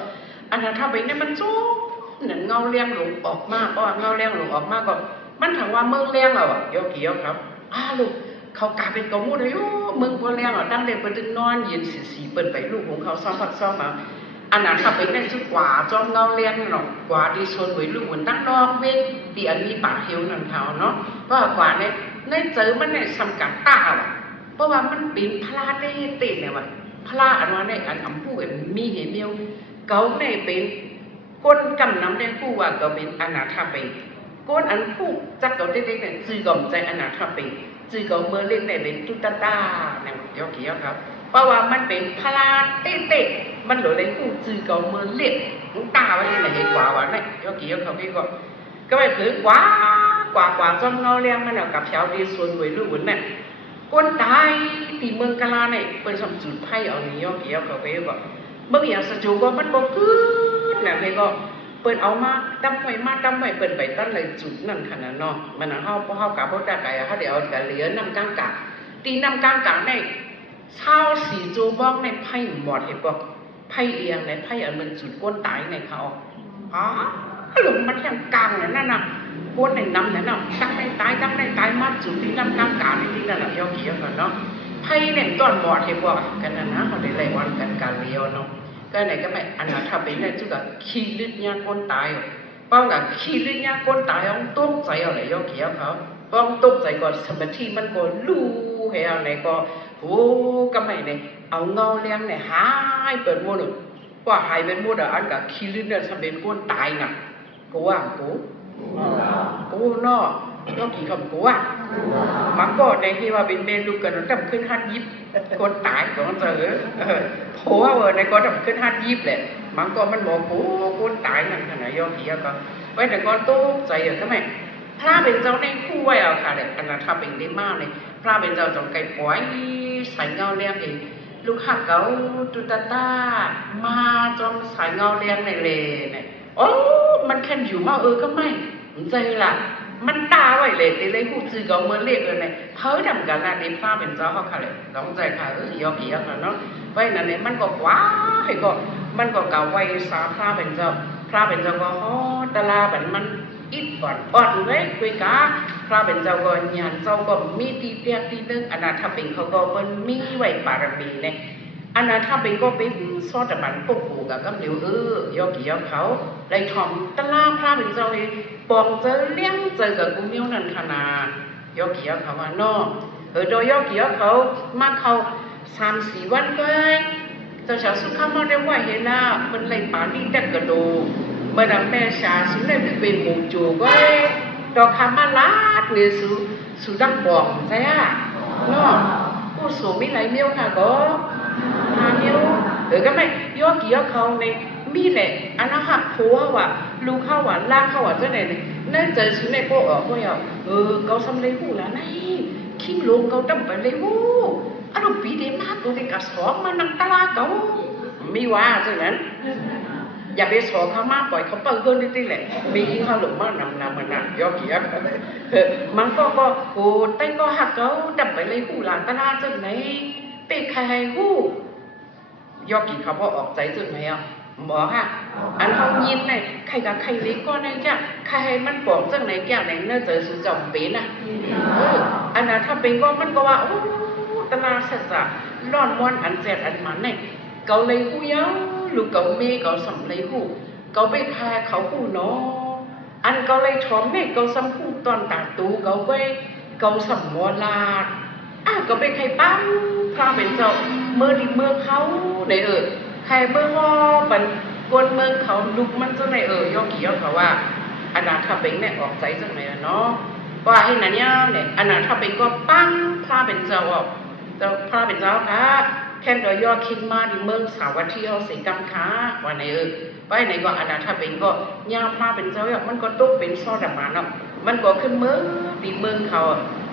อันนั้นถ้าไปเนี่ยมันจุ๊บเนี่ยเงาเลี้ยงหลงออกมากก็เงาเลี้ยงหลงออกมากก็มันถามว่าเมืองเลี้ยงเราอ่ะยอกี่ยอครับลูกเขากลายเป็นกมูดเลยมึงพอแล้วตั้งเด็กไปดึงนอนเย็นสีเปิดไปลูกของเขาซ้อมผัดซ้อมมาอันนั้นถ้าเป็นได้ชุดกว่าจอมเงาเลี้ยงหรอกกว่าดีชนไว้ลูกเหมือนตั้งนอกเว้นตีอันนี้ปากเหี่ยวนั่นเขาเนาะเพราะกว่าเนี่ยในเจอมันในสำกัดตาว่ะเพราะว่ามันเป็นพลาได้ติดเนี่ยว่ะพลาอันว่าในอันทำผู้เอ็มมีเห็นเดียวเขาในเป็นก้นกำน้ำได้ผู้ว่าเขาเป็นอนาถาเป็นก้นอันผู้จักเขาได้เนี่ยจือกล่อมใจอนาถาเป็นจือเขาเมื่อเล่นในเป็นตุ๊ตตาเนี่ยยอกี่ยอครับเพราะว่ามันเป็นพลาเต้มันหลุดเลยผู้จือเขาเมื่อเล่นมันตาไว้ยังไงกว่าเนี่ยยอกี่ยอเขาพี่ก็ไปถือกว่าจอมเงาเลี้ยงมันเอากับเช้าดีส่วนไว้ลูกเหมือนเนี่ยคนตายที่เมืองกาลาเนี่ยเป็นสมจุดไพ่เอานี้ยอกี่ยอเขาพี่ก็เมื่ออย่างสจูก็มันบอกขึ้นเนี่ยพี่ก็เปิดเอามาดำไว้เปิดไปตั้งเลยจุดนั่นขนาดเนาะมันเอาเข้ากับพวกตาไก่เขาเดี๋ยวกับเหลือนำกางกะตีนำกางกะในเช้าสีจูบ้องในไพ่หมดเห็นบอกไพ่เอียงในไพ่อันมันจุดก้นตายในเขาหลงมันยังกลางนั่นน่ะก้นในน้ำนั่นน่ะตั้งในตายมาจุดที่นำกางกะในที่นั่นแหละยอกี่ยอกันเนาะไพ่เนี่ยต้นหมดเห็นบอกกันนะเขาได้ไล่วันกันการเลี้ยวเนาะก็ไหนก็ไม่อันนั้นถ้าเป็นเนี่ยจุดกับขี้ลึกเนี่ยก้นตายป้องกับขี้ลึกเนี่ยก้นตายต้องตุ้มใจเอาไหนยอกี่ยอเขาป้องตุ้มใจก่อนสมาธิมันก็ลู่ให้เอาไหนก็โอ้ก็ไม่เนี่ยเอาเงาเลี้ยงเนี่ยหายเปิดหมดว่าหายเป็นหมดอันกับขี้ลึกเนี่ยทำเป็นก้นตายน่ะกูว่ากูเนาะยอกี่คำกูว่ามันก็ในที่ว่าเป็นเมนูกันจำขึ้นหัดยิบคนตายก็เจอโผล่ว่าในก็จำขึ้นหัดยิบแหละมันก็มันบอกโอ้คนตายนั่นขนาดยอกี่ก็ไว้แต่ก็ตู้ใจทำไมพระเป็นเจ้าในคู่ไว้เอาค่ะเนี่ยอันนั้นถ้าเป็นได้มากเลยพระเป็นเจ้าจงไก่ปล่อยใส่เงาเลี้ยงเองลูกหักเขาตุตตามาจงใส่เงาเลี้ยงในเลเนี่ยโอ้มันแค่อยู่มาก็ไม่ใจละมันตาไว้เลยแต่เลยผู้จือเขาเมื่อเรียกเนี่ยเพ้อดำกันละในพระเป็นเจ้าเขาค่ะเลยต้องใจค่ะยอกี่ยอค่ะเนาะไว้นั่นเนี่ยมันก็ว้าให้ก็มันก็เก่าไว้สาพระเป็นเจ้าก็ตลาแบบมันอิดอ่อนไว้คุยกาพระเป็นเจ้าก็ญาณเจ้าก็มีตีเปียกตีนึงอันนั้นถ้าเป็นเขาก็มันมีไว้บารมีเนี่ยอันนั้นถ้าเป็นก็เป็นซอดบันปกปูกับกำเดียวยอกี่ยอเขาได้ถ่อมตลาพระเป็นเจ้าเองปองเจอเลี้ยงเจอกับกุมิวนันขนายอกี่ยอเขาว่าน้อโดยยอกี่ยอเขามาเขา3-4 วันก็เจ้าชาวสุขมาได้ว่าเห็นละมันเลยป่านี่แต่กระโดเมื่อดังแม่ชาสุเลยเป็นหมูจูก็ดอกคามาลาดเนี่ยสุดังบอกใช่อ่ะน้อผู้สูงมีหลายเมียวค่ะก็5 เมียวก็ไม่ยอกี่ยอเขาในมีแหละอันนั้นหักโค้ว่าลูกเข้าว่าล่างเข้าว่าเจ้าไหนเนี่ยนั่นเจอชิ้นในโก้ก็อย่างเขาทำเลยหูแล้วนี่ขี้ลงเขาดำไปเลยหูอันนั้นปีเดียมาตัวเด็กกระสอบมานั่งตลาดเขาไม่ว่าเจ้านั้นอย่าไปสอนเขามากปล่อยเขาเปิดเกินนิดๆแหละมีเขาหลงมากนำมันยอกี่ยอมันก็โอ้แต่ก็หักเขาดำไปเลยหูหลานตลาดเจ้าไหนไปใครหูยอกี่เขาพอออกใจจุดไหมอ่ะบอกค่ะอันเขายินnàyใครกับใครเล็กก็ในจ้ะใครมันบอกจังไหนแก่ไหนเนื้อเจอสุจอมเป็นอ่ะอันนั้นถ้าเป็นก็มันก็ว่าโอ้ตลาดสัจจะร้อนม้วนอันเจ็ดอันมันเนี่ยเกาเลยหูยาวลูกเกาเมย์เกาสำเลยหู ก็ไปแค่เขาผู้เนาะอันก็เลยถอมเนี่ยก็สัมพูตอนตาตูก็ไปก็สัมมวลาดก็ไปใครปั้งพระเป็นเจ้าเมื่อดิเมื่อเขาในใครเมื่อว่าเป็นกวนเมืองเขาลุกมันจะในยกกี่ยกเขาว่าอนาถาเป็นเนี่ยออกใจจังไหนเนาะว่าให้นั่นเนี่ยอนาถาเป็นก็ปั้งพระเป็นเจ้าเจ้าพระเป็นเจ้าค่ะแค่โดยย่อคิดมาดิเมืองสาวัตถีเอาสีกำค้าว่าในไปไหนก็อนาถาเป็นก็ย่าพระเป็นเจ้ามันก็ตุกเป็นซอดมาเนาะมันก็ขึ้นเมืองดิเมืองเขา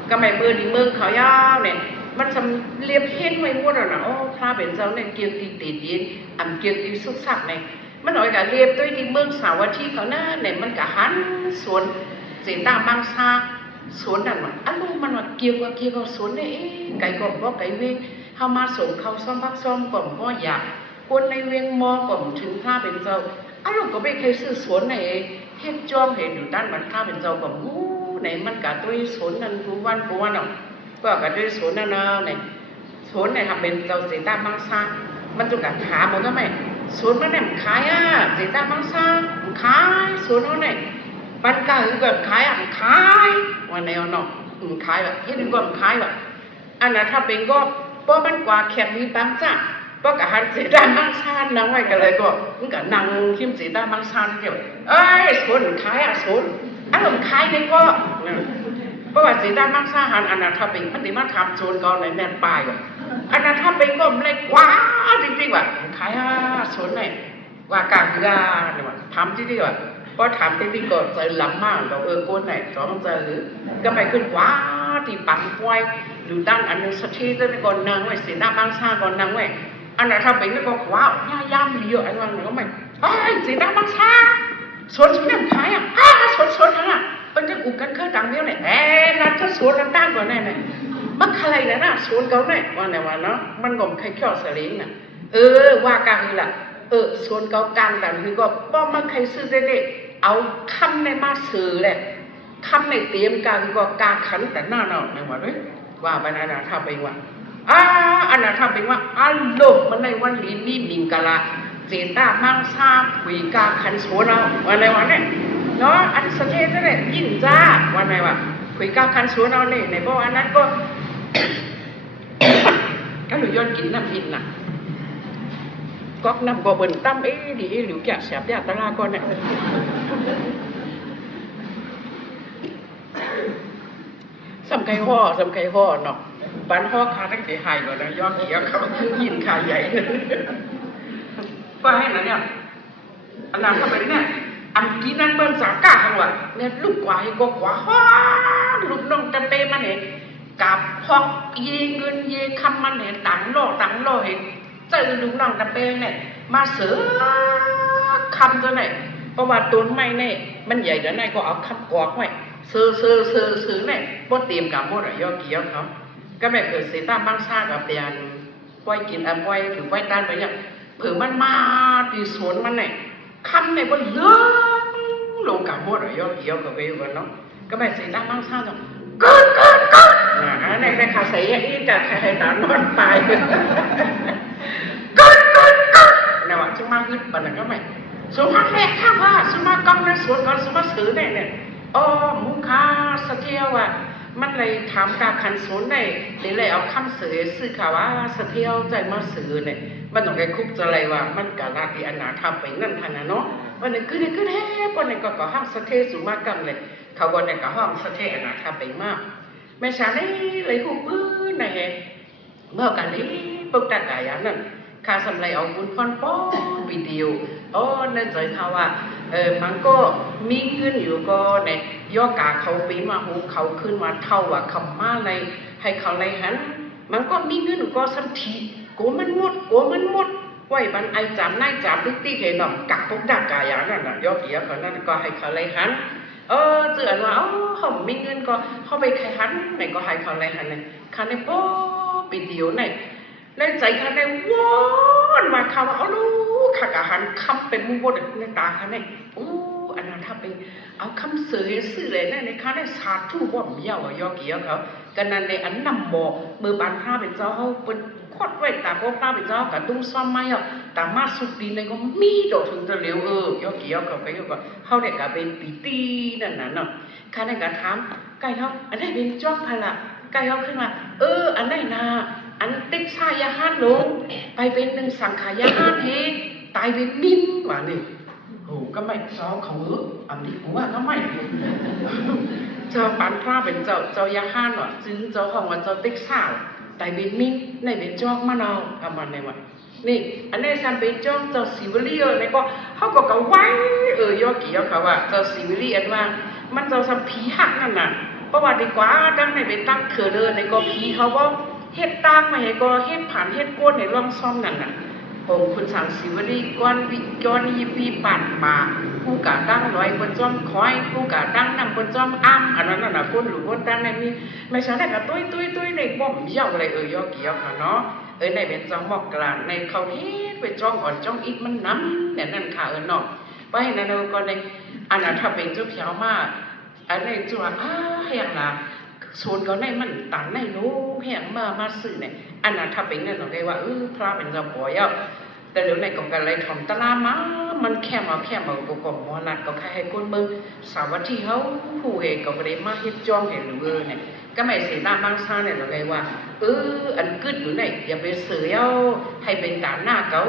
ก็ไม่เมืองดิเมืองเขายาวเนี่ยมันสำเรียบเห็นไว้หมดแล้วนะพระเป็นเจ้าเนี่ยเกี่ยวตีตีดินเกี่ยวตีสุกสักเนี่ยมันหน่อยกับเรียบด้วยดิเมืองสาวัตถีเขาหน้าเนี่ยมันกับหันสวนเจตาบางซาสวนนั่นมันลูกมันว่าเกี่ยวกับสวนเนี่ยไก่กบบ่ไก่เวงเข้ามาส่งเขาซ่อมพักซ่อมก่อมบ่อยากคนในเวียงมอก่อมถึงพระเป็นเจ้าลูกก็ไม่เคยซื้อสวนไหนเฮ็ดจอมเห็นอยู่ด้านมันพระเป็นเจ้าก่อมไหนมันกับด้วยสวนนั่นกูวันเนาะก็กับด้วยสวนนั่นเนี่ยสวนเนี่ยทำเป็นเจ้าเจตาบางซามันจุกกับขาหมดก็ไหมสวนมันเนี่ยขายเจตาบางซาขายสวนเขาเนี่ยปันกาคือแบบขายขายวันแนวเนาะขายแบบเฮ็ดก็ขายแบบอันนั้นถ้าเป็นก็เพราะมันกว่าแคบมีปังจ้าเพราะกับหันเจตาบางซานั่งไว้กันเลยก็มันกับนั่งคิมเจตาบางซาเกี่ยวสวนขายสวนมันขายเนี่ยก็เพราะว่าเจตาบางซาหันอันนั้นถ้าเป็นมันดีมาทำโซนก่อนในแม่ปลายแบบอันนั้นถ้าเป็นก็มันเลยกว่าจริงๆว่าขายสวนเนี่ยว่ากางกาเนี่ยว่าทำจริงๆว่าพอถามที่ก็ใจล้ำมากเราก้นไหนสองใจหรือก็ไปขึ้นว้าที่ปังป่วยหรือด้านอันนึงสถีจะไปก่อนนางไว้เสียหน้าบางซาก่อนนางไว้อันนั้นถ้าเป็นก็ว้าวย่ำเยอะอันนั้นก็ไม่เสียหน้าบางซาสวนเนี่ยขายสวนทั้งเป็นจะอุกกันเคยดังเดียวเนี่ยนัดก็สวนตั้งก่อนแน่มันใครนะสวนเขาเนี่ยว่าไหนว่าเนาะมันก็ใครเขี่ยวเสลีน่ะว่ากันนี่แหละสวนเขากลางกันคือก็ป้อมันใครซื้อได้เอาคำในมาสื่อเลยคำในเตรียมการก็กาขันแต่หน้าเนาะในว่าด้วยว่ามันอันนั้นถ้าเป็นว่าอันนั้นถ้าเป็นว่าโลกมันในวันนี้นี่มิงกะละเจตามังซาคุยกาขันสวนเอาวันไหนวันเนี่ยเนาะอันสเทศนั่นแหละยินจ้าวันไหนว่าคุยกาขันสวนเอาเนี่ยในบ่อันนั้นก็ก็หนูย้อนกินน้ำพินน่ะก๊อกน้ำบ่เบิ่นตั้มดีหรือแกะแสบยาตะลาก่อนเนี่ยสำไก่ห่อเนาะบ้านห่อคาตั้งแต่หายก่อนนะย้อนเกี่ยวเขาคือยินขาใหญ่ก็ให้นะเนี่ยอันนั้นเข้าไปเนี่ยอันกี้นั่นเบิ่นสากาทั้งวันเนี่ยลูกกว่าก็กว่าฮ้าลูกน้องจะเตมันเห็นกับพอกเยเงินเยคำมันเห็นตังโลเห็นเจอลูกน้องตะเปงเนี่ยมาเสือคำจะไหนเพราะว่าต้นไม้เนี่ยมันใหญ่แล้วไหนก็เอาคำกอกไว้ซื้อเนี่ยบ่เตรียมกับบ่ได้ย่อเกี่ยวเขาก็แบบเสียตามบางซากับเตียนไว้กินไว้ถือไว้ต้านไปอย่างเผื่อมันมาตีสวนมันเนี่ยคำเนี่ยบ่เยอะลงกับบ่ได้ย่อเกี่ยวกับไปอยู่กันเนาะก็แบบเสียตามบางซาจ้ะก็ในขาใส่อีจะใครตานอนตายก็เนี่ยว่าจะมาฮึดปันนั้นก็ไม่สมมติแรกข้าว่าสมมติกำลังสวนก่อนสมมติซื้อเนี่ยมุขค้าสะเทียวอ่ะมันเลยถามการขันสวนเนี่ยเลยเอาคำสื่อข่าวว่าสะเทียวใจมาสื่อเนี่ยมันต้องไปคุบจะอะไรว่ามันกะลาที่อนาถาไปนั่นขนาดเนาะวันนี้คือแท้วันนี้ก็ห้ามสะเทียสูงมากกันเลยเขาวันนี้ก็ห้ามสะเทียอนาถาไปมากไม่ใช่เลยคุบปื้นไหนเมื่อกันนี้ปกติกายนั่นข้าสำเร็จเอาบุญฟันป้อวิดีโอนั่นใจเขาว่ามันก็มีเงินอยู่ก็เนี่ยย่อกาเขาปีมาหูเขาขึ้นมาเท่าว่าคำมาอะไรให้เขาอะไรหันมันก็มีเงินก็สัมทีกูมันหมดไว้บันไอจามนายจามลึกตีเห็นหน่อกักพวกดักกายนั่นน่ะย่อเกี่ยวเขานั่นก็ให้เขาอะไรหันเจือนว่าเขามีเงินก็เขาไปใครหันไหนก็ให้เขาอะไรหันเนี่ยเขาในป้อวิดีโอเนี่ยในใจเขาในว้อนมาเขาว่าลูกขากะหันคำเป็นมุบดในตาเขาเนี่ยอันนั้นถ้าเป็นเอาคำสื่อเลยในเขาได้สาธุว่ามีเอาย่อเกี่ยวเขากันนั้นในอันนำหมอมือบานพระเป็นเจ้าเขาเป็น คดไว้ตาพวกเราเป็นเจ้ากระตุ้งซ้อมไม่อ่ะแต่มาสุดดีในก็มีดอกถึงจะเหลียวยกเกี่ยวกับไปยกกับเขาได้กับเป็นปีตีนั่นน่ะเนาะข้าได้กับถามไก่เขาอันนี้เป็นจ้องพละไก่เขาขึ้นมาอันไหนนาอันติ๊กชายาฮันลงไปเป็นหนึ่งสังขายาฮันเฮตายเป็นมินว่านี่โอ้ก็ไม่เจ้าเขาอันนี้ผมว่าก็ไม่เจ้าปันพระเป็นเจ้ายาฮันว่ะจึงเจ้าของว่าเจ้าติ๊กชาตายเป็นมินในเป็นจ้องมะนาวทำมันในวันนี่อันนี้ฉันเป็นจ้องเจ้าสิวลีในก็เขาก็กะไว้ยกเกี่ยวกับว่าเจ้าสิวลีอันว่ามันเจ้าสัมผีหักนั่นน่ะเพราะว่าดีกว่าดังในเป็นตั้งเถื่อเลยในก็ผีเขาว่าเฮ็ดตามมาให้ก็เฮ็ดผ่านเฮ็ดก้นในร่องซ่อมนั่นน่ะองค์คุณสังสิวลีก้อนวิจรยีปีปั่นมาผู้กะตั้งร้อยบนจ้อมคอยผู้กะตั้งนำบนจ้อมอ้ำอันนั้นน่ะก้นหรือก้นตั้งในมีไม่ใช่แต่กะตุ้ยในบ่มเยี่ยวอะไรยกเกี่ยวค่ะเนาะในเป็นจ้องหมอกกลางในเขาเฮ็ดไปจ้องอ่อนจ้องอีกมันน้ำแต่นั่นค่ะเนาะไปนั่นเราก็ในอันนั้นถ้าเป็นเจ้าเพียวมากอันในจัวแห่งละส่วนเขาในมันต่างในรู้แห่งมาสื่อเนี่ยอันนั้นถ้าเป็นเนี่ยต้องได้ว่าพระเป็นเจ้าปอยอ่ะแต่เดี๋ยวในกองการอะไรทำตลาดมันแค่มาก็กองมอนัดก็แค่ให้คนเมืองสาวัตถีเขาผู้เอกก็ไม่ได้มาเฮ็ดจ้องเห็นหรือเนี่ยก็ไม่เสียหน้าบางซ่าเนี่ยเราเลยว่าอันกึดอยู่ไหนอย่าไปเสือเอาให้เป็นการหน้าเก่า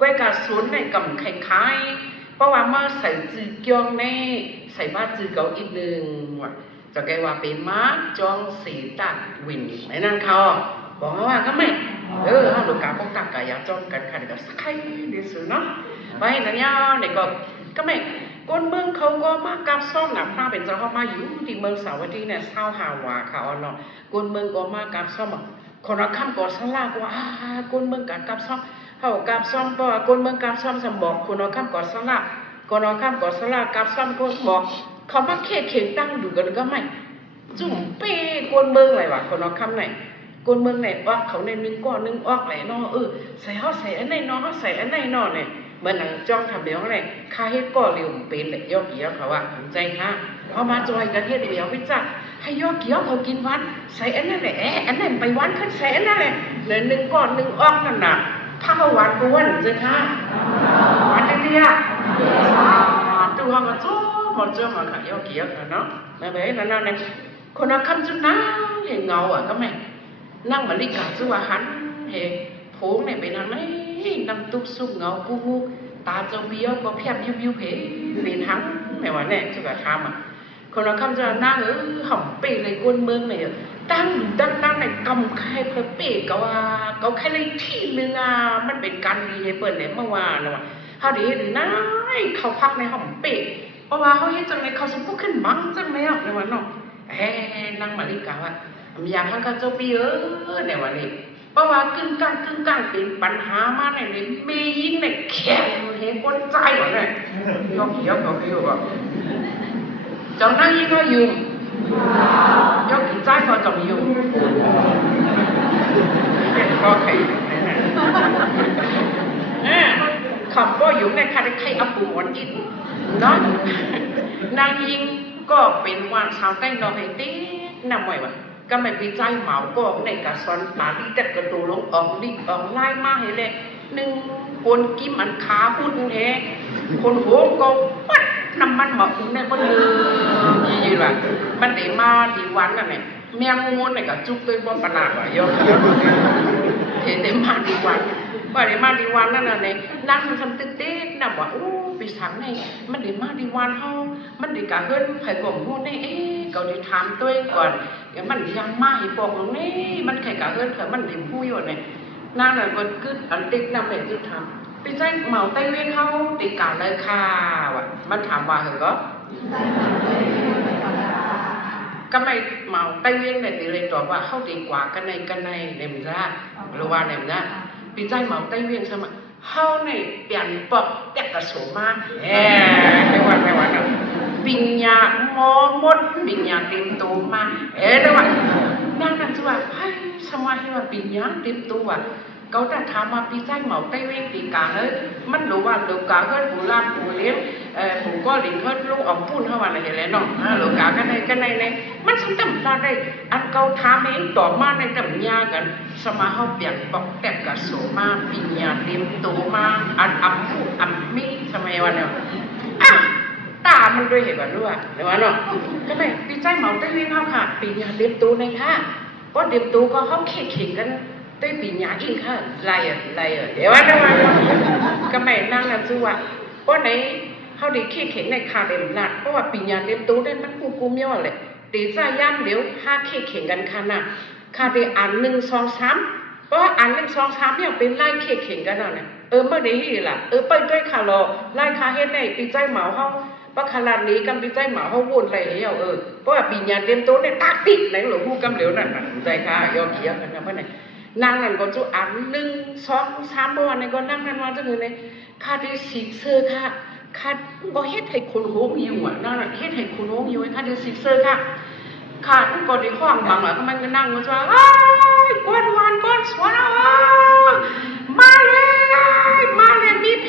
ก้อยกาสวนในกำคล้ายเพราะว่ามาใส่จืดจ้องในใส่บ้าจืดเก่าอีกหนึ่งว่ะจะแกว่าเป็นม้าจ้องสีตัดวินไม่นั่นเขาบอกว่าก็ไม่เขาดูการป้องกันกายจ้องกันขันกับสักใครดีสุดเนาะไปนั่นเนี่ยเนี่ยก็ไม่คนเมืองเขาก็มากับซ่อมหนักพระเป็นเจ้าเขามาอยู่ที่เมืองสาวัตถีเนี่ยเศร้าหาวาเขาเนาะคนเมืองก็มากับซ่อมคนละคำก่อสลากว่าคนเมืองกับซ่อมเขากับซ่อมเพราะว่าคนเมืองกับซ่อมสมบอกคนละคำก่อสลากคนละคำก่อสลากกับซ่อมก็บอกเขามาเข่งตั้งดูกันก็ไม่จุ่มเป้คนเมืองอะไรวะคนละคำไหนคนเมืองไหนออกเขาในนึงก้อนนึงออกไหนเนาะใส่เขาใส่อันไหนเนาะเขาใส่อันไหนเนาะเนี่ยเมื่อหนังจ้องทำเดี๋ยวอะไรข้าเฮ็ดก่อเร็วเป็นเลยยกเกี่ยวเขาว่าใจฮะเขามาจอยกันเฮ็ดเดียววิจักให้ยกเกี่ยวเขากินวันใส่อันนั้นแหละอันนั้นไปวันขึ้นใส่อันนั้นแหละเลยนึงก้อนนึงออกนั่นน่ะถ้าเขาหวานบ้วนใจฮะหวานเดียวตัวเขาก็จ้องมาค่ะยกเกี่ยวกันเนาะแม่เบ้นั่นเนี่ยคนละคำจุดน้ำเห็นเงาก็ไม่นั่งมาลิกาจัวหันเห็นโผล่เนี่ยไปนั่งไหนนั่งตุ๊กซุ่มเงากูตาเจ้าเบี้ยวก็เพียบยิ้วเพเป็นทั้งแม่ว่าเนี่ยจะแบบทำคนละคำจะนั่งห่อมเปในก้นเมืองเนี่ยตั้งในกำไข่เพื่อเปก็ว่าเขาแค่ในที่นึงมันเป็นการดีให้เปิดเนี่ยเมื่อวานนะว่าเขาดีหรือน้อยเขาพักในห่อมเปเพราะว่าเขาเห็นจังเลยเขาสมบูรณ์ขึ้นบังจังเลยในวันเนาะนั่งมาลิกาว่าอยากให้เขาเจ้าปีในวันนี้เพราะว่ากึ่งกลางเป็นปัญหามาในนี้มียิ่งในแข็งเห็นคนใจหมดเลยยกเกี่ยวกับพี่ว่าเจ้านั่งยิ่งก็ยืมยกใจก็จงยืมเป็นก็ใครคำว่าอยู่ในคาได้ใครอับปุ่มอ่อนอินเนาะนางยิงก็เป็นวันสาวใต้นอให้ตีนำไว้ว่าก็ไม่ไปใจเหมาก็ในกระสอนปาลีแต่กระตูลงออกลิออกไล่มาให้เลยหนึ่งคนกิมอันขาพูดแท้คนโหก็ปัดน้ำมันหมอกในคนเลยยี่ว่ามันได้มาดีวันนั่นแหละแมงมุมในกระจุกตัวบนปนาดว่ะยกเห็นได้มาดีวันว่าได้มาดีวันนั่นน่ะเนี่ยนั่งมันทำตึ๊ดๆนะว่าโอ้ไปถามในมันได้มาดีวันเฮามันได้กะเฮิรนไผ่กลมพูดในก็ได้ถามตัวเองก่อนอย่างมันยังมาอีปอกตรงนี้มันไข่กะเฮิรนเขามันเห็นผู้อยู่เนี่ยนั่นน่ะก็คืออันติ๊กนำเป็นที่ทำไปใจเหมาไต้เวียนเขาติกาเลยค่ะว่ะมันถามว่าเหรอก็ไม่เหมาไต้เวียนเนี่ยตีเลยตอบว่าเข้าดีกว่ากันในเนี่ยมันจะหรือว่าเนี่ยมันจะไปใจเหมาไต้เวียนใช่ไหมเข้าเนี่ยเปลี่ยนปอกแตกกระสุนมาไม่ว่านะปิญญาหมอมดปิญญาเต็มตัวมาเด้อว่านั่นจะว่าให้สมัยให้ว่าปิญญาเต็มตัว เขาจะทำมาปีใจเหมาไต้เว้งปีกาเลยมันรู้ว่าลูกกาเกิดผู้ลาผู้เลี้ยงผู้ก็หลิงเกิดลูกออกปุ่นเท่าวันอะไรเลยเนาะลูกกากันในมันสมตั้มตาได้อันเขาทำเองต่อมาในตั้มยากันสมาเขาเปลี่ยนปอกแตกกับโสมาปีญาเตรียมตัวมาอันพูดมีสมัยวันเนี่ยตามันด้วยเหตุว่าด้วยเดี๋ยวเนาะก็เลยปีใจเหมาไต้เว้งเขาค่ะปีญาเตรียมตัวในค่ะก็เตรียมตัวก็เขาเข่งกันได้ปีญาอีกค่ะไรเดี๋ยวว่าก็ไม่นั่งนั่นซื่อว่าเพราะไหนเขาได้เข่งในคาเดมนัดเพราะว่าปีญาเต็มตู้ได้มันกูเมียวเลยตีซ่าย่ำเดี๋ยวห้าเข่งกันค่ะน่ะคาเดอ่าน1 2 3เพราะว่าอ่าน1 2 3เนี่ยเป็นไล่เข่งกันน่ะเมื่อไหร่ล่ะไปด้วยคาร์ลไล่คาเฮ็ดในปีใจเหมาเขาปะคารานี้กันปีใจเหมาเขาวนอะไรแล้วเพราะว่าปีญาเต็มตู้ได้ตาติดไหนหลวงผู้กำเหลวนั่นน่ะใจค่ะยอมเขียกันนะเพราะไหนนางนั่นก็จะอ่าน1 2 3เมื่อวานนี้ก็นั่งนั่นมาจังเลยข้าได้สิเซอร์ค่ะข้าก็เฮ็ดให้คนโหงอยู่นั่นน่ะเฮ็ดให้คนโหงอยู่ข้าได้สิเซอร์ค่ะข้าก็ได้ข้องบางก็มันก็นั่งก็ว่าก้อนวันก้อนสวนมาเลยมีเ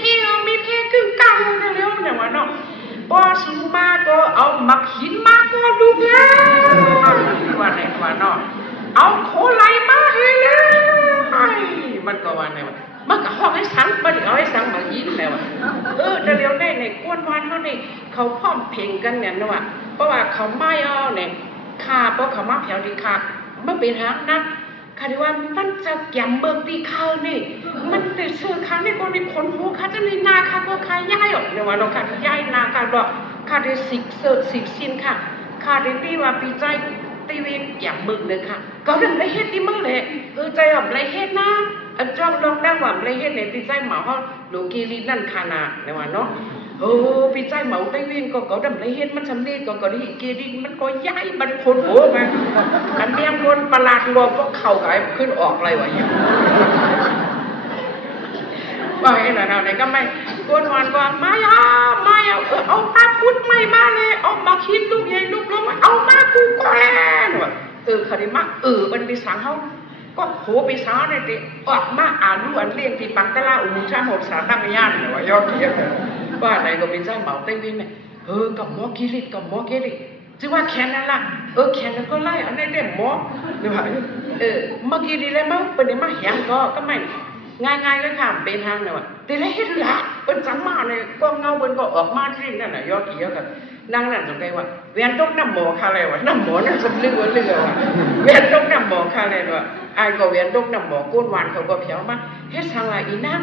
พกึ่งกลางเร็วเนี่ยว่าเนาะพอสูมาก็เอามักหินมาก็ลูกแล้วว่าไหนว่าเนาะเอาโคไลมาให้เลยมันก็ว่าไงวะมันก็ห้องให้สังมันเอาให้สังมายิ้มแล้วแต่เดี๋ยวได้ในก้นวันเขาเนี่ยเขาพร้อมเพลงกันเนี่ยนะวะเพราะว่าเขาไม่เอาเนี่ยขาเพราะเขามาแถวดีขาเมื่อเป็นหางนักค่ะที่ว่ามันจะแก่เบิกตีเขานี่มันแต่เสื้อขาเนี่ยก็ในขนหัวขาจะมีนาค่ะก็ขาย่ายออกเนี่ยว่าเราขาย่ายนาค่ะดอกขาได้สิกเสื้อสิกสินค่ะขาได้ที่ว่าปีใจตีเวงอย่างมึงเลยค่ะก็ทำไรเฮ็ดที่มึงเลยใจออกไรเฮ็ดนะอันจ้องลองได้ว่าไรเฮ็ดในปีใจหมาเขาหลูกีรีนั่นคานาเนี่ยว่าเนาะปีใจหมาไต้เวงก็ดำไรเฮ็ดมันสำเร็จก็ดีกีรีมันก็ย้ายมันคนโหมาอันเนี้ยคนประหลาดงอก็เข่าไก่ขึ้นออกอะไรวะอย่างว่าไอ้หน่อยก็ไม่ก้นวันว่าไม่เอาตาพุดไม่มาเลยเอามาคิดลูกใหญ่ลูกลงเอามากูก็แล้วเขาได้มามันไปสั่งเขาก็โหไปซ้าเนี่ยติออกมาอ่านรู้อันเลี้ยงที่ปังตะลาชาหกสาตั้งย่านเนี่ยว่ายอดเยี่ยมว่าไหนก็เป็นเจ้าเหมาเต้นวิ่งเนี่ยกับหมอกิริจึงว่าแค่นั้นล่ะแค่นั้นก็ไล่อันนี้เด็กหมอเนี่ยว่าเมื่อกี้ดีแล้วมั้งเป็นมาเหียงก็ไม่ง่ายเลยค่ะเป็นทางเนี่ยว่าแต่ละเฮ็ดละเป็นจังมาเลยก็เงาเป็นก็ออกมาที่นั่นน่ะยอดเยี่ยมกันนั่งนั่นสงสัยว่าเวียนตกน้ำหมอค่ะอะไรวะน้ำหมอนั่นสำเร็จว่าเรื่องว่ะเวียนตกน้ำหมอค่ะอะไรวะไอ้ก็เวียนตกน้ำหมอก้นวานเขาก็เพียวมาเฮ็ดทางไรอีนั่ง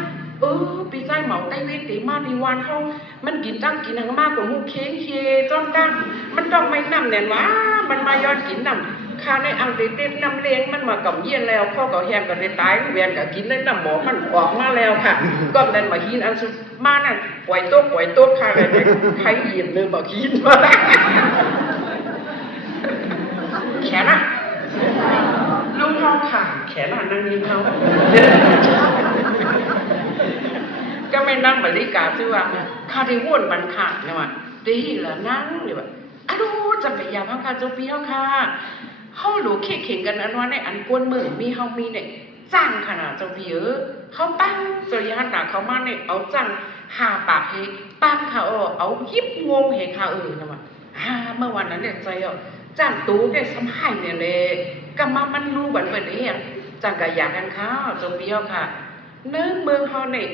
ปีใจเหมาไต้เวทีมาดีวานเขามันกินตั้งกินหนังมากกว่ามูเค้งเฮจ้องตั้งมันต้องไม่น้ำเนี่ยว่ามันมายอดกินน้ำข้าในอังเด็ดน้ำเลี้ยงมันมากับเยี่ยนแล้วข้อเก่าแหงกันได้ตายเวียนกับกินได้น้ำหมอมันออกมาแล้วค่ะก็นั่นมาหินอันสุดมานั่นปล่อยโต๊ะค่ะเลยใครหยิบเลยบอกหินมาแขนอ่ะลุงเขาค่ะแขนอ่ะนั่งยิ้มเขาก็ไม่นั่งบริการชื่อว่าคาที่ว่นบันขาดเนี่ยว่าดีละนั่งเลยว่าจะไปยามเขาค่ะเจ้าพี่เขาค่ะเขาหลูเข่งกันอันว่าในอันกวนมือมีเขามีเนี่ยจ้างขนาดเจ้าพี่เขาตั้งเจอยานหนาเขามาเนี่ยเอาจ้าง5 ปากเฮตั้งเขาเอายิบงงเฮค่ะนะว่าเมื่อวันนั้นเนี่ยใจจ้างตู้ได้สมัยเนี่ยเลยก็มามันรู้บันเป็นเองจ้างกะอยากกันค่ะเจ้าพี่เขาค่ะเนื้อเมืองเขาเนี่ย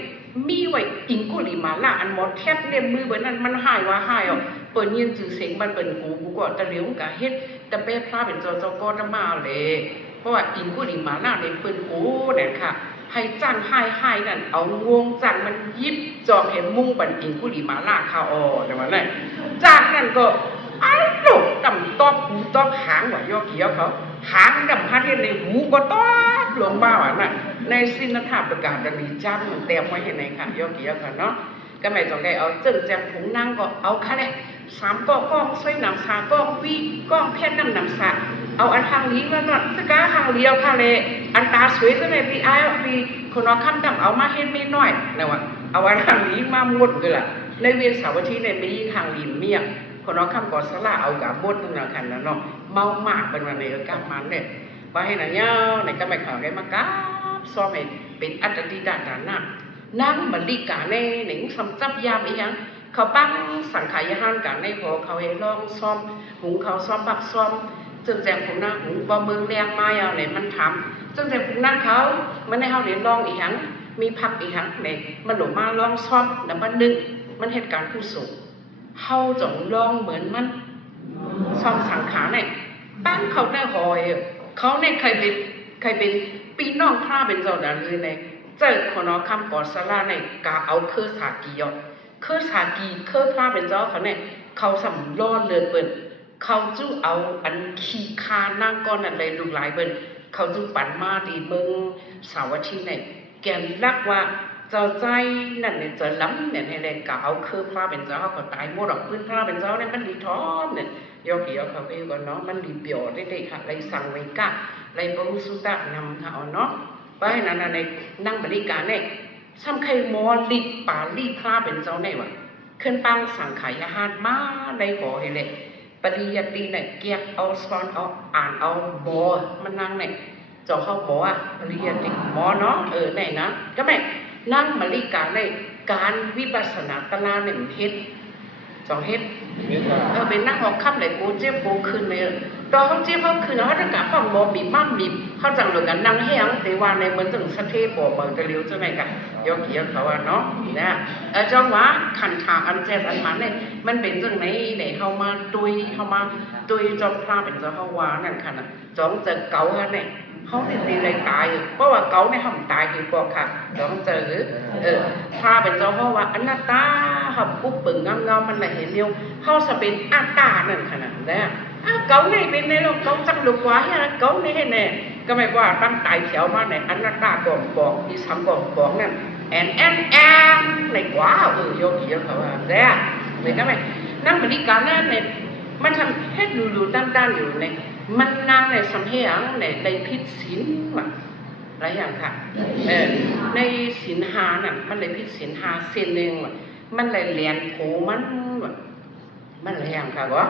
มีไว้อิงกุลีมาล่าอันหมดแทบเนี่ยมือแบบนั้นมันหายเปิดเย็นจือเสียงมันเป็นกูก็ตะเลี้ยงกะเฮ็ดแต่เป้พลาเป็นจอก็จะมาเลยเพราะว่าอิงกุลีมาล่าเนี่ยเป็นกูเนี่ยค่ะให้จ้างให้นั่นเอางวงจ้างมันยิบจอมเห็นมุ่งบันอิงกุลีมาล่าค่ะแต่ว่านั่นจ้างนั่นก็ลูกต่ำตอบหูตอบหางว่ายอเกี่ยวเขาหางดำฮาเทียนในหูก็ตอบลงบ้าว่ะน่ะในสินธรรมประกาศดีจ้างมันเต็มไว้เห็นไหมค่ะยอเกี่ยวค่ะเนาะก็ไม่ต้องได้เอาเจิ้งแจมผงนั่งก็เอาค่ะเลย3 ก้องช่วยนำ3 ก้องวีก้องเพชรนำสาเอาอันทางนี้มาหน่อยสก้าทางเลี้ยวค่ะเลยอันตาสวยซะเลยพี่ไอ้พี่คนเอาคำต่ำเอามาเฮ็ดไม่น้อยนะวะเอาอันทางนี้มาหมดเลยล่ะในเวียนเสาร์อาทิตย์ในปีทางลินเมียคนเอาคำก่อสละเอากับมดตรงนั้นกันแล้วเนาะเมามากเป็นวันนี้ก้ามันเนี่ยว่าให้หน่ะเนาะในก็ไม่ข่าวได้มากราบซ้อมเอง เป็นอัตติดาดานะนั่งบริการในหนึ่งสำจับยามอีหยังเขาปั้งสังขายห้านกันในพอเขาให้ลองซ้อมหุงเขาซ้อมบักซ้อมจึงแจงผมนะหุงบ่เมืองแรงมาเอาไหนมันทำจึงแจงผมนะเขามันให้เขาเนี่ยลองอีหยังมีผักอีหยังเนี่ยมันหลงมาลองซ้อมแล้วมันนึงมันเหตุการณ์ผู้สูงเขาจงลองเหมือนมันซ้อมสังขารเนี่ยปั้งเขาได้หอยเขาเนี่ยใครเป็นปีน้องพระเป็นเจ้าดานเลยเนี่ยเจ้าคนเอาคำก่อสลาเนี่ยกาเอาเครือสากียอเครือสากีเครือพระเป็นเจ้าเขาเนี่ยเขาสำรอเลือดเปิ่นเขาจู้เอาอันขี้คานั่งก้อนอะไรลูกหลายเปิ่นเขาจู้ปั่นมาดีเมืองสาวที่เนี่ยแกนรักว่าเจ้าใจนั่นเนี่ยจะล้ำเนี่ยให้เลยกาเอาเครือพระเป็นเจ้าเขาก็ตายหมดหรอกพื้นพระเป็นเจ้าเนี่ยมันดีท้อมเนี่ยยกเกี่ยวเขาไปก่อนเนาะมันดีเปี่ยวได้ค่ะเลยสั่งไว้กะเลยบรุสุตะนำเขาเนาะไปนั่นในนั่งบริการเนี่ยซ้ำใครมอลิป่าลีพระเป็นเจ้าเนี่ยวะขึ้นปังสังขายหารมาในบ่อให้เลยปริยัติเนี่ยเกียกเอาสอนเอาอ่านเอาบ่มันนั่งเนี่ยจอเข้าบ่ปริยัติหมอเนาะไหนนะก็ไม่นั่งบริการในการวิปัสสนาตลาเนี่ยเฮ็ดจองเฮ็ดเป็นนั่งออกค่ำเลยโกเจี๊ยบโกคืนเลยตอนเขาเจี๊ยบเขาคืนเขาจะกลับฟังบ่บีบมั่มบีบเขาจังเลยกันนั่งแห้งแต่ว่าในเหมือนถึงสะเทบ่เบิ่งจะเลี้ยวจะไหนกันยกเขียวเขาว่าเนาะนะจังหวะขันถาอันเจ็บอันมันเนี่ยมันเป็นจังไหนเนี่ยเขามาตุยจอมพระเป็นเจ้าเขาว่านั่นค่ะนะจองจะเก่าฮะเนี่ยเขาติดเลยตายเพราะว่าเก่าในห้องตายคือบอกค่ะจองเจอพระเป็นเจ้าเขาว่าอนัตตาเขาปุ๊บปึงเงามันเลยเห็นเดียวเขาจะเป็นอัตตานั่นขนาดนั้นเก่าในเป็นในโลกเก่าจังหลุกว่าเนี่ยเก่าในเห็นเนี่ยก็ไม่ว่าตั้งตายแถวมาในอนัตตาก่อนบอกที่ซ้ำก่อนบอกนั่นแอนในกว่าโยกเยอะเขาว่าเนี่ยเลยก็ไม่นั่งบริการนั่นเนี่ยมันทำให้ดูด้านอยู่ในมันนั่งในสำเฮียงในพิษศีลว่ะหลายอย่างค่ะในศีลหาน่ะมันเลยพิษศีลหาเส้นหนึ่งว่ะมันเลยเลียนโผมันว่ะมันหลายอย่างค่ะวะ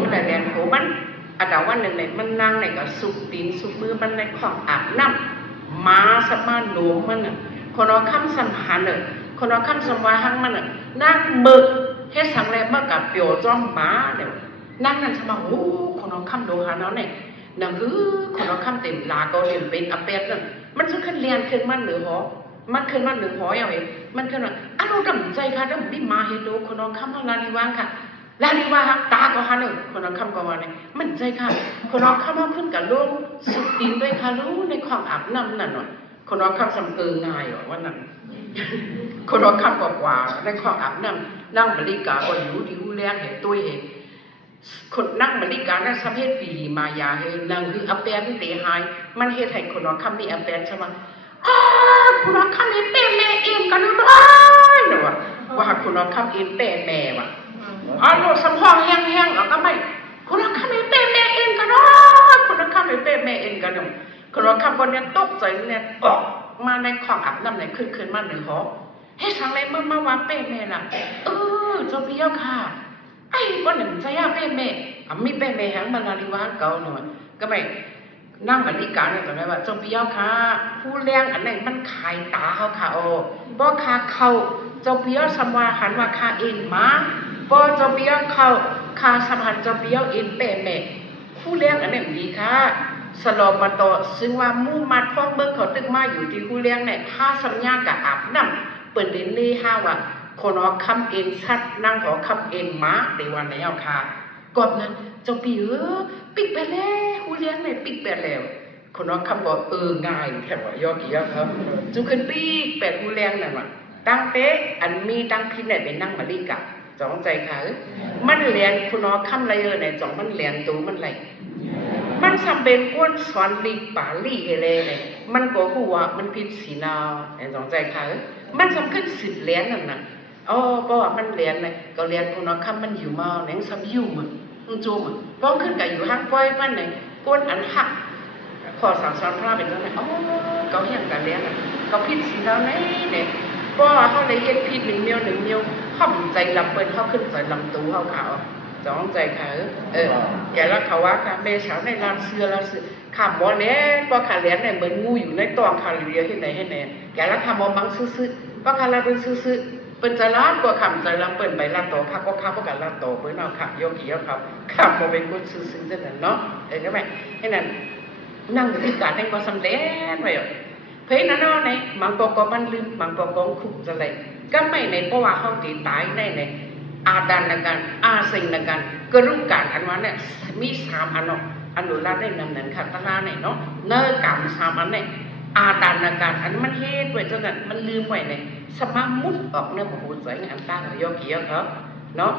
มันเลยเลียนโผมันอาจารย์วันหนึ่งเนี่ยมันนั่งในกับสุกตีนสุกมือมันในของอาบน้ำม้าสมานหลวงมันน่ะคนเอาคำสัมพันธ์น่ะคนเอาคำสัมวาหังมันน่ะนั่งมึกเฮ็ดสังแรมากกับเปียวจ้อมม้าเนี่ยนั่งนั่นสมาโอ้คนเอาคำโดหาเนาะเนี่ยนั่งคนเอาคำเต็มลาก็เรียนเป็นอเปรนั่นมันจะขึ้นเรียนขึ้นมันหรือหอมันขึ้นมันหรือหออย่างไรมันขึ้นว่าอ้าวดำใจค่ะดำดิมาเฮโดคนเอาคำว่าลาลิวังค่ะลาลิวังตาก็หาหนึ่งคนเอาคำก็ว่าเนี่ยมันใจค่ะคนเอาคำว่าขึ้นกับลูกสุดตีนด้วยค่ะรู้ในความอาบน้ำนั่นหน่อยคนเอาคำสำเอิงง่ายหรอว่านั่นคนเอาคำกว่าในความอาบน้ำนั่งบริการก็อยู่ที่หูแรงเห็นตัวเห็นคนนั่งบริการนั้นสำเร็จปีมายาเฮนั่งคืออเปรนเตหายมันเฮ็ดให้คนเอาคำนี้อเปรนใช่ไหมคนเอาคำนี้เป้แม่เองกันด้วยนะว่าคนเอาคำเองเป้แม่ว่ะโลดสมองแห้งๆก็ไม่คนเอาคำนี้เป้แม่เองกันด้วยคนเอาคำนี้เป้แม่เองกันด้วยคนเอาคำคนนี้ตกใจเนี่ยออกมาในของอาบน้ำเนี่ยขึ้นมาหนึ่งหอให้สังเลยมาว่าเป้แม่ล่ะเจ้าพี่เจ้าค่ะไอ้คนหนึ่งใช่ย่าเป้แม่มีเป้แม่หังมาลาลิวาเก่าหน่อยก็ไม่นั่งบริการเนี่ยตรงนั้นว่าเจ้าพี่เจ้าค่ะผู้เลี้ยงอันไหนมันขายตาเขาค่ะบ่คาเขาเจ้าพี่เจ้าสมวาหันว่าคาเอ็นมาบ่เจ้าพี่เจ้าเขาคาสมหันเจ้าพี่เจ้าเอ็นเป้แม่ผู้เลี้ยงอันไหนดีค่ะสลอมมาต่อซึ่งว่ามู่มาท่องเบิกเขาตึกมาอยู่ที่ผู้เลี้ยงเนี่ยผ้าสัญญากับอาบน้ำเปิดเดินเล่ห้าว่าคนเอาคำเอ็นชัดนั่งขอคำเอ็นม้าในวันไหนเอาค่ะก่อนนั้นเจ้าปีปิดไปแล้วผู้เลี้ยงเนี่ยปิดไปแล้วคนเอาคำบอกง่ายแค่ว่ายอกี่ยอครับจุขึ้นปีแปดผู้เลี้ยงนั่นว่ะตั้งเป๊ะอันมีตั้งพินเนี่ยเป็นนั่งมาลีกับจองใจค่ะมันเรียนคนเอาคำอะไรเนี่ยจองมันเรียนตัวมันอะไรมันจำเป็นก้นสอนลีป่าลีเลยเนี่ยมันก็หัวมันพิษสีนาไอ้สองใจค่ะมันสำคัญสิเรียนนั่นน่ะเพราะว่ามันเรียนเลยก็เรียนคนเอาคำมันอยู่มาเนี่ยซ้ำอยู่มันจูมันป้องขึ้นกับอยู่หักก้อยมันเนี่ยก้นอันหักขอสั่งสอนพระเป็นเท่าไหร่เขาเห็นกันเรียนเขาพิษสีนาเนี่ยเพราะเขาเลยเห็นพิษหนึ่งเมียวเขาใจลำเปิ้ลเขาขึ้นใจลำตูเขา จ้องใจค่ะแกแล้วเขาว่าค่ะแม่เช้าในร้านเสื้อขาหมอเนี้ยพอขาเหรียญเนี่ยเหมือนงูอยู่ในตองขาเหรียญที่ไหนให้ไหนแกแล้วขาหมอบังซื้อพอขาเราเป็นซื้อเป็นใจร้านกว่าคำใจร้านเปิดใบลาโตข้าก็ข้าพวกกันลาโตเปิดเอาขับโยกีเอาครับขับมาเป็นคนซื้อเท่านั้นเนาะก็ไม่ให้นั่นนั่งอยู่ที่การให้ก็สำเร็จไปเพราะนั้นเนาะในบางตัวก็มันลืมบางตัวก็คุกจะเลยก็ไม่ในเพราะว่าเขาตีตายในอาดานกันอาสิงกันกระรูปการอันวันเนี่ยมี3อันเนาะอันดูแลได้นำนั้นค่ะตลาดเนี่ยเนาะเนื้อกรรม3อันเนี่ยอาดานกันอันมันเฮ็ดไว้จังนั้นมันลืมไว้เนี่ยสมามุดออกเนื้อหูใส่งานตั้งโยกีครับเนาะ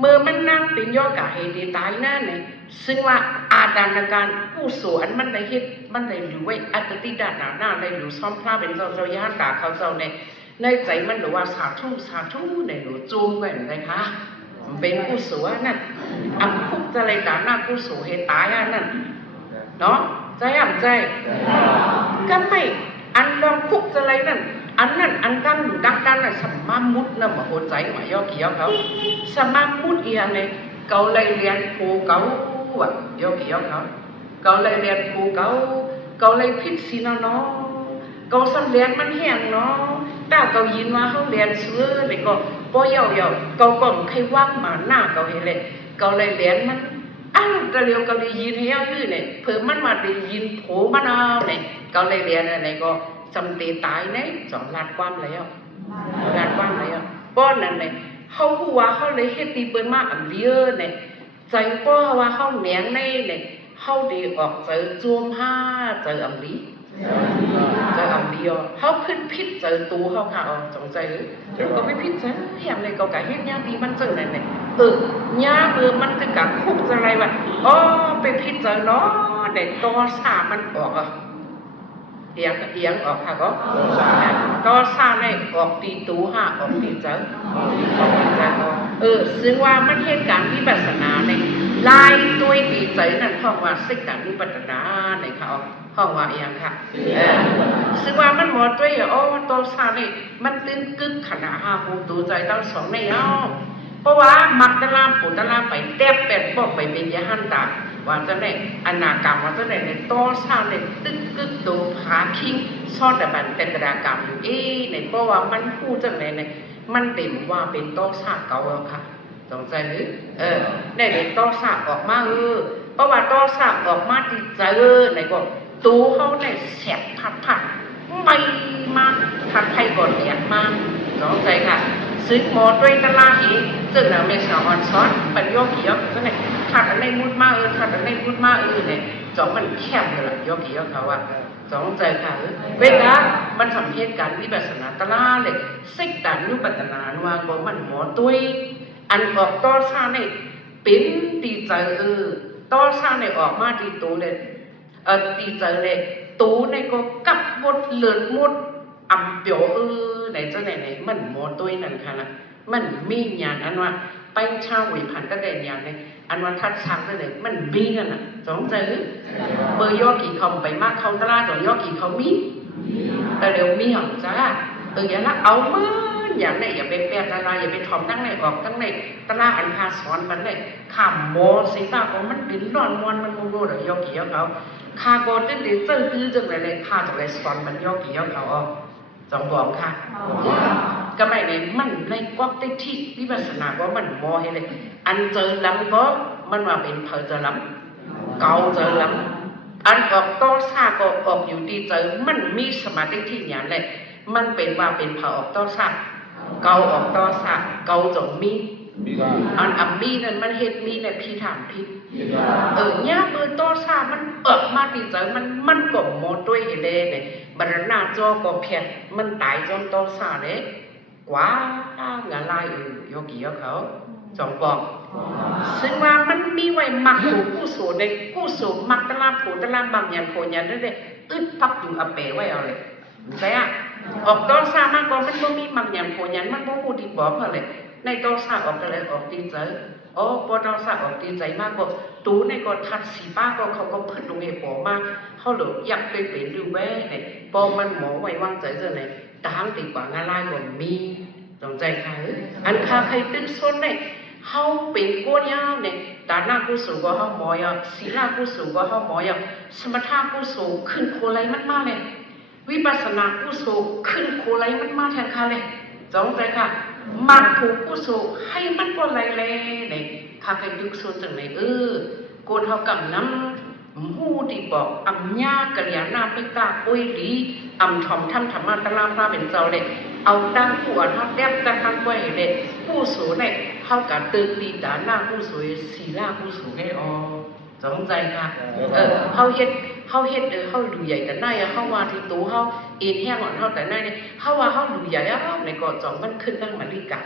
เมื่อมันนั่งเป็นโยกะเหตุตายนั่นเนี่ยซึ่งว่าอาดานการผู้สวนมันได้เฮ็ดมันได้อยู่ไว้อัตติดาหน้าได้อยู่ซ้อมพระเป็นเจ้าย่านตาเขาเจ้าเนี่ยในใจมันหรือว่าสาธุในหนูจูมกันนะคะเป็นผู้สวนนั่นอันคุกจะเลยตาหน้าผู้สวนเหตุตายนั่นเนาะใจใจก็ไม่อันลองคุกจะอะไรนั่นอันนั้นอันกันดักกันน่ะสมามุดนะมาโหใจมาย่อกี่ย่อเขาสมามุดอย่างไงเกาเลยเรียนครูเกาอ่ะย่อกี่ย่อเขาเกาเลยเรียนครูเกาเลยพิษสินะเนาะเกาสำเรียนมันแห้งเนาะแต่เกายินว่าเขาเรียนเสื้อเลยก็ปอยเยาเกาก่อนใครว่างมาหน้าเกาเห็นเลยเกาเลยเรียนมันอ้าวกะเลียวกะลียินให้ยื้อเนี่ยเพิ่มมันมาได้ยินโผมันเอาเนี่ยเกาเลยเรียนอะไรก็จำตีตายเนี่ย2 ล้านความแล้วล้านความแล้วป้อนนั่นเนี่ยเขาหัวเขาเลยเฮ็ดตีเปิ้นมาอันเดียวเนี่ยใจป้อว่าเขาเหนียงในเนี่ยเขาดีออกเจอจวมห้าเจออันดีเจออันเดียวเขาขึ้นพิษเจอตูเขาค่ะจงใจก็ไม่พิษซะแถมเลยก็กะเฮ็ดยาดีมันเจอนั่นเนี่ยยามันถึงกับคุกอะไรวะอ๋อไปพิษเจอเนาะเนี่ยตัวสามันออกเอียงออกค่ะก็ต่อซาในออกตีตูห้าออกตีเจซึ่งว่ามันเหตุการณ์วิปัสสนาในลายตัวตีเจนั่นห้องว่าสิกการวิปัสสนาในเขาห้องว่าเอียงค่ะซึ่งว่ามันหมดด้วยต่อซาในมันตื้นกึกขนาดห้าหูตูใจตั้ง2ในเพราะว่ามักตะลามปูตะลามไปแตบเป็ดบอกไปเป็นยาหันตาว่าจะได้อนาคตว่าจะได้ในต่อสร้างในตึกกึกตัวผาคิงซ่อนแต่บันเป็นกระดากรรมอยู่ในเพราะว่ามันพูดจังไหนเนี่ยมันเต็มว่าเป็นต่อสร้างเก่าแล้วค่ะสงใจหรือในต่อสร้างออกมาเพราะว่าต่อสร้างออกมาที่เจอในก็ตัวเขาในแสบผัดไม่มาทักใครก่อนอยากมาสงใจค่ะซึ่งหมอด้วยตลาดอีกซึ่งเราไม่สามารถสอนปัญญาเกี่ยวกับเนี่ยถ้าอันไหนมุดมาถ้าอันไหนมุดมาเนี่ยจอมมันแคบเลยล่ะยกเกี่ยวเขาว่าสองใจค่ะเวลามันสัมเพศกันวิปัสสนาตลาดเลยสิกการยุปัตนาว่าก็มันหมอด้วยอันออกต่อซาเนี่ยเป็นตีใจต่อซาเนี่ยออกมาตีตูเลยตีใจเลยตูเนี่ยก็กับหมดเลือดหมดอ่ำเปียวไหนจะไหนมันหมอตัวนั่นค่ะนะมันมีอย่างอันว่าไปชาววิพันธ์ก็ได้อย่างนี้อันว่าทัดช้างได้เลยมันมีกันน่ะสองใจเบอร์ยอกี่เขาไปมากเขาตลาดต่อยอกี่เขามีแต่เดี๋ยวมีหรอจ้าอย่าละเอามืออย่างไหนอย่าไปแปรตลาดอย่าไปทอมตั้งไหนออกตั้งไหนตลาดอันคาสอนมันเลยข้ามโมสิตาของมันดิ้นร้อนวันมันโมโหเดี๋ยวยอกี่เขาคาโกตึ้งเดือดเจ้าตื้อจังเลยคาจากไรสอนมันยอกี่เขาจองบอกค่ะก็ไม่ในมันในกวักได้ที่วิปัสสนาก็มันมอให้เลยอันเจอลำก็มันมาเป็นเพอเจอลำเกาเจอลำอันออกต่อซาก็ออกอยู่ดีเจอมันมีสมาธิที่อย่างเลยมันเป็นว่าเป็นเพอออกต่อซาเกาออกต่อซาเกาจงมีอันมีนั่นมันเฮ็ดมีในพี่ถามพี่เนี่ยเบอร์ต่อซามันออกมาดีเจอมันก็โมด้วยเฮเลเนี่ยบรรณาจอก็เพียรมันตายจนต่อซาเลยกว่างาลายโยกีเขาจองบอกซึ่งว่ามันมีไว้มักผูกู้สูในกู้สูมักตะลาผูตะลาบางยันโผยันได้เลยอึดพักอยู่อเปไว้เอาเลยใช่ออกต่อซามากกว่ามันบ่มีบางยันโผยันมันบ่พูดดีบอกเขาเลยในต่อซาออกอะไรออกตีใจพอต่อซาออกตีใจมากกว่าตูในก็ทัดสีป้าก็เขาก็เพิ่นลงเหตุบอกมาเขาหลุดอยากไปเป็นดูแว่เนี่ยพอมันหมอไว้วางใจเจอไหนตามตีกว่างาลายก็มีสนใจค่ะอันคาใครตึ้งซ้นเนี่ย เขาเป็นก้นยาวเนี่ยดานากุศลก็เขาหมอยศีลกุศลก็เขาหมอยสมถะกุศลขึ้นโคไลมันมากเลยวิปัสสนากุศลขึ้นโคไลมันมากแทนค่ะเลยจ้องใจค่ะมักผูกกุศลให้มันก็ไรเลยเนี่ยข้ากันยุคส่วนจังไหนโกนเขากำน้ำหูที่บอกอำญากระยานาไปตาโอ้ยดีอำทอมท่านธรรมะตะลาพระเป็นเจ้าเลยเอาตั้งขวดทัดแดบตะทังไว้เลยผู้สูเนี่ยเขากับตึกดีดาหน้าผู้สวยศีลาผู้สูงให้สนใจค่ะเขาเฮ็ดเขาดูใหญ่แต่หน้าเขาว่าที่ตู้เขาเอ็นแห้งอ่อนเขาแต่หน้าเนี่ยเขาว่าเขาดูใหญ่ในก่อจ่องมันขึ้นตั้งมาลิกา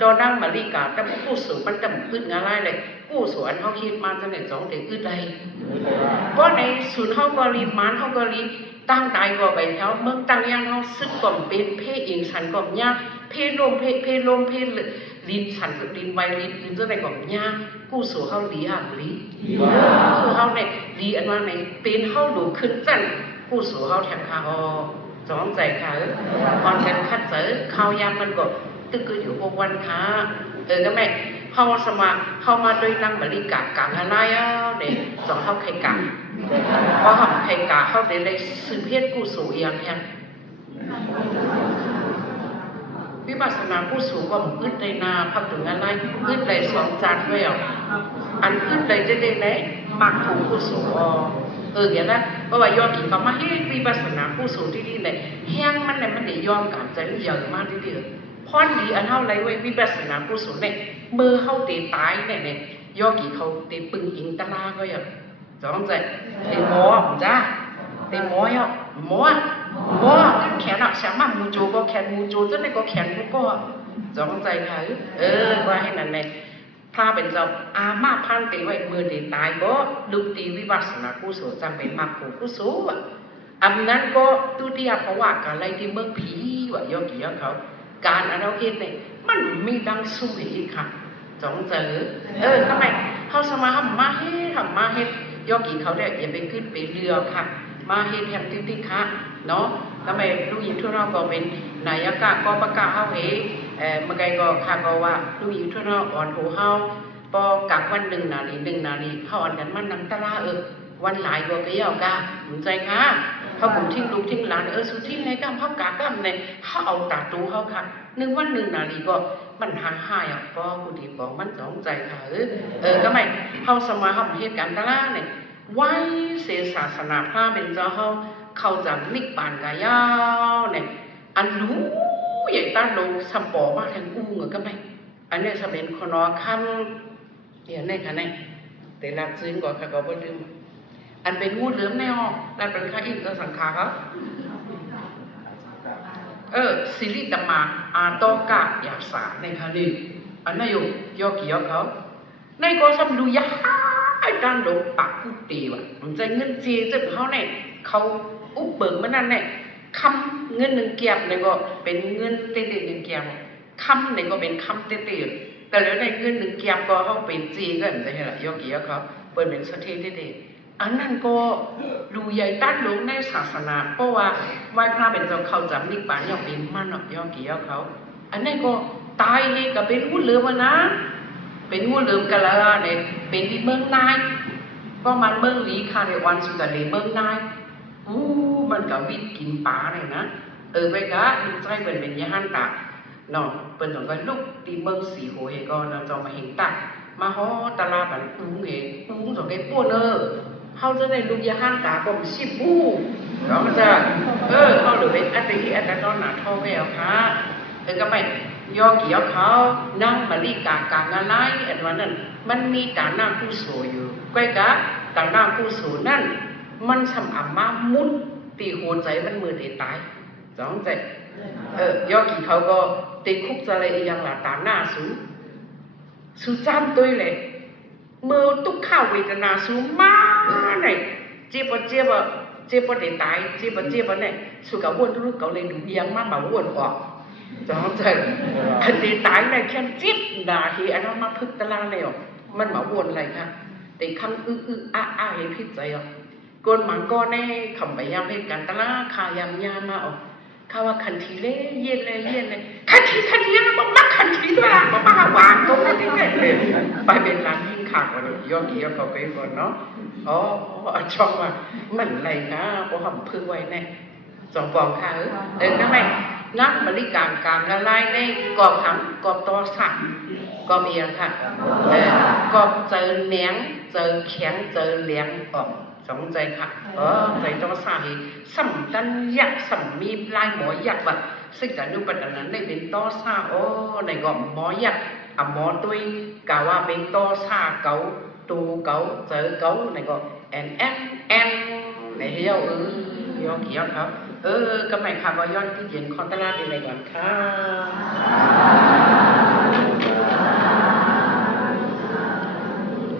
ตอนนั่งมาลิกาแต่ผู้สูงมันจะอึดงานไรเลยผู้สวนเขาคิดมาจะไหนจ่องแต่อึดใดเพราะในศูนย์เขาก็รีบมันเขาก็รีบตั้งใจก็ไปแถวเมืองตั้งย่างเขาซึกก่อมเป็นเพศอิงสันก่อมยากเพศลมลิ้นสันกับลิ้นไวลิ้นอื่นจะไหนก่อมยากกู้สู่เขาลีลีคือเขาในลีอันว่าในเป็นเขาดูขึ้นจันกู้สู่เขาแถมขาสองใจขาตอนกันคัดเจอเขายามมันก็ตึกก็อยู่พวกวันขาก็ไม่เขาสมัครเขามาโดยนั่งบริการกลางอะไรเนี่ยสองเขาใครกลางเพราะเขาใครกลางเขาได้เลยซื้อเพศกู้สู่อย่างเงี้ยวิปัสสนาผู้สูงก็อึดในนาพักถึงอะไรอึดในสองจานด้วยอันอึดในจะได้ไหนมักถูกผู้สูงอย่างนั้นเพราะว่ายอมกินเขามาให้วิปัสสนาผู้สูงที่นี่เลยแห้งมันเนี่ยมันได้ยอมการใจเยอะมากทีเดียวพอดีอันเท่าไรไว้วิปัสสนาผู้สูงเนี่ยมือเข้าตีตายเนี่ยยอกี่เขาตีปึงอิงตะลาก็อย่างจ้องใจตีหมอจ้าตีหมอหมอแขนอ่ะแขนมามูโจก็แขนมูโจจะไหนก็แขนก็จ้องใจค่ะว่าให้นั่นเนี่ยพาเป็นเจ้าอามาพันตีไว้มือตีตายก็ลุกตีวิปัสสนาผู้สูงจำเป็นมากผู้ผู้สูงอันนั้นก็ตุติยภาวะอะไรที่เมืองผีว่ายอกี่ยอเขาการอนาคิดเนี่ยมันมีดังสู้อีกค่ะจ้องเจอทำไมเขาสมาทำมาเฮ็ดยอกี่เขาเนี่ยอย่าไปขึ้นไปเรือค่ะมาเฮ็ดแทนติ๊กค่ะเนาะทำไมลูกหญิงทั่วโลกก็เป็นนายกะก็ประกาศเฮาเเมื่อไงก็ค่ะก็ว่าลูกหญิงทั่วโลกอ่อนหูเฮาปอกักวัน1 นาทีเขาอ่อนกันมันนังตะลาวันหลายก็เกี่ยวกะสนใจค่ะเขาบุญทิ้งลูกทิ้งหลานสุทิ้งในกรรมเขากากรรมในเขาเอาตาตูเขาค่ะ1 วัน 1 นาทีก็มันห่างหายก็ผู้ที่บอกมันสนใจค่ะก็ไม่เขาสมาเขาเหตุการณ์ตะลาเนี่ยไว้เสศาสนาพระเป็นเจ้าเขาจะนิพพานกายาวเนี่ยอันรู้ใหญ่ตาลงสมปอมาแทนอู้ก็ไม่อันนี้จะเป็นคนคำเดี๋ยวนี่ค่ะนี่แต่ละซึ้งก็ค่ะก็บ่ลืมอันเป็นงูเหลือมแนวแล้วเป็นข้าอินทร์สังขารครับสิริตมาอาโตกะยาสาในค่ะนี่อันนั้นอยู่ยอกี่ยอเขาในก็สำดูยาไอ้ด้านลงปากกุฏิว่ะมันจะเงินเจจะเขาเนี่ยเขาอุบเบิกมันนั่นเนี่ยคำเงิน1 เกียบเนี่ยก็เป็นเงินเตะๆ1 เกียบคำเนี่ยก็เป็นคำเตะๆแต่แล้วในเงิน1 เกียบก็เขาเป็นเจก็จะเห็นละยอกี่ยอเขาเปิดเป็นสเตเตะอันนั้นก็ดูใหญ่ตั้งลงในศาสนาเพราะว่าไหว้พระเป็นเจ้าเขาจำนิพพานยอเป็นมันยอกี่ยอเขาอันนั้นก็ตายเองก็เป็นงูเหลือมนะเป็นงูเหลือมกะละเนี่ยเป็นที่เมืองนายเพราะมันเมืองลีคาในวันสุดท้ายเมืองนายมันก็วิทกินปลาเลยนะไปกะลูกชายเป็นยาหันตาเนาะเป็นสองกันลูกที่เมืองสีโหเหก็เราจะมาเห็นตามาฮอตลาดแบบปุ้งสองกันป้วนเขาจะได้ลูกยาหันตาก็มี10 บูเราก็จะเขาหรือเป็นอัตติอัตตอนหนาท่อแววค่ะก็ไปยอกี่ยอเขานั่งมาลีกากางอะไรอันวันนั้นมันมีตาหน้าผู้สูอยู่ใกล้กะตาหน้าผู้สูนั่นมันสำอับมามุดตีหัวใจมันมือตีตายสองใจยอกี่เขาก็ตีคุกจะเลยยังหลาตาหน้าสูจำตัวเลยมือตุกข้าวเวทนาสูมาเนี่ยเจ็บตีตายเจ็บเนี่ยสูกับวนรู้เขาเลยดูยังมาวนออกสองใจอันตีตายเนี่ยแค่จิ๊บด่าทีอันนั้นมาพึกตะลาเลยมันมาวนอะไรค่ะแต่คำอ้าให้พิจใจกนมันก็แน่คำไปยามเหตุการณ์ตะลาขายามยามาค ข้าว่าคันทีเล่เย็นเลยคันทีแล้วบอกรักคันทีด้วยบอกมาวางตรงนี้ได้เลยไปเป็นร้านยิ่งขากว่าเลยยอดเกี่ยวกับไปก่อนเนาะอ๋อช่องว่ามันอะไรนะพอหอมพึ่งไว้แน่สองฟองค่ะก็ไม่นักบริการละลายในกรอบหำกรอบตัวสักกรอบเอียงค่ะกรอบเจอเนียงเจอแข็งเจอเลี้ยงออกสองใจค่ะใจตัวสักสัมตันยักษ์สัมมีลายหมอยักษ์แบบซึ่งแต่นุปัจจุบันได้เป็นตัวสักโอ้ในกรอบหมอยักษ์หมอตัวกล่าวว่าเป็นตัวสักเก๋าตูเก๋าเจอเก๋าในก็แอนในเหี้ยย้อนเกี่ยวครับก็หมายความว่าย้อนที่เย็นคอนตลาดในก่อนค่ะ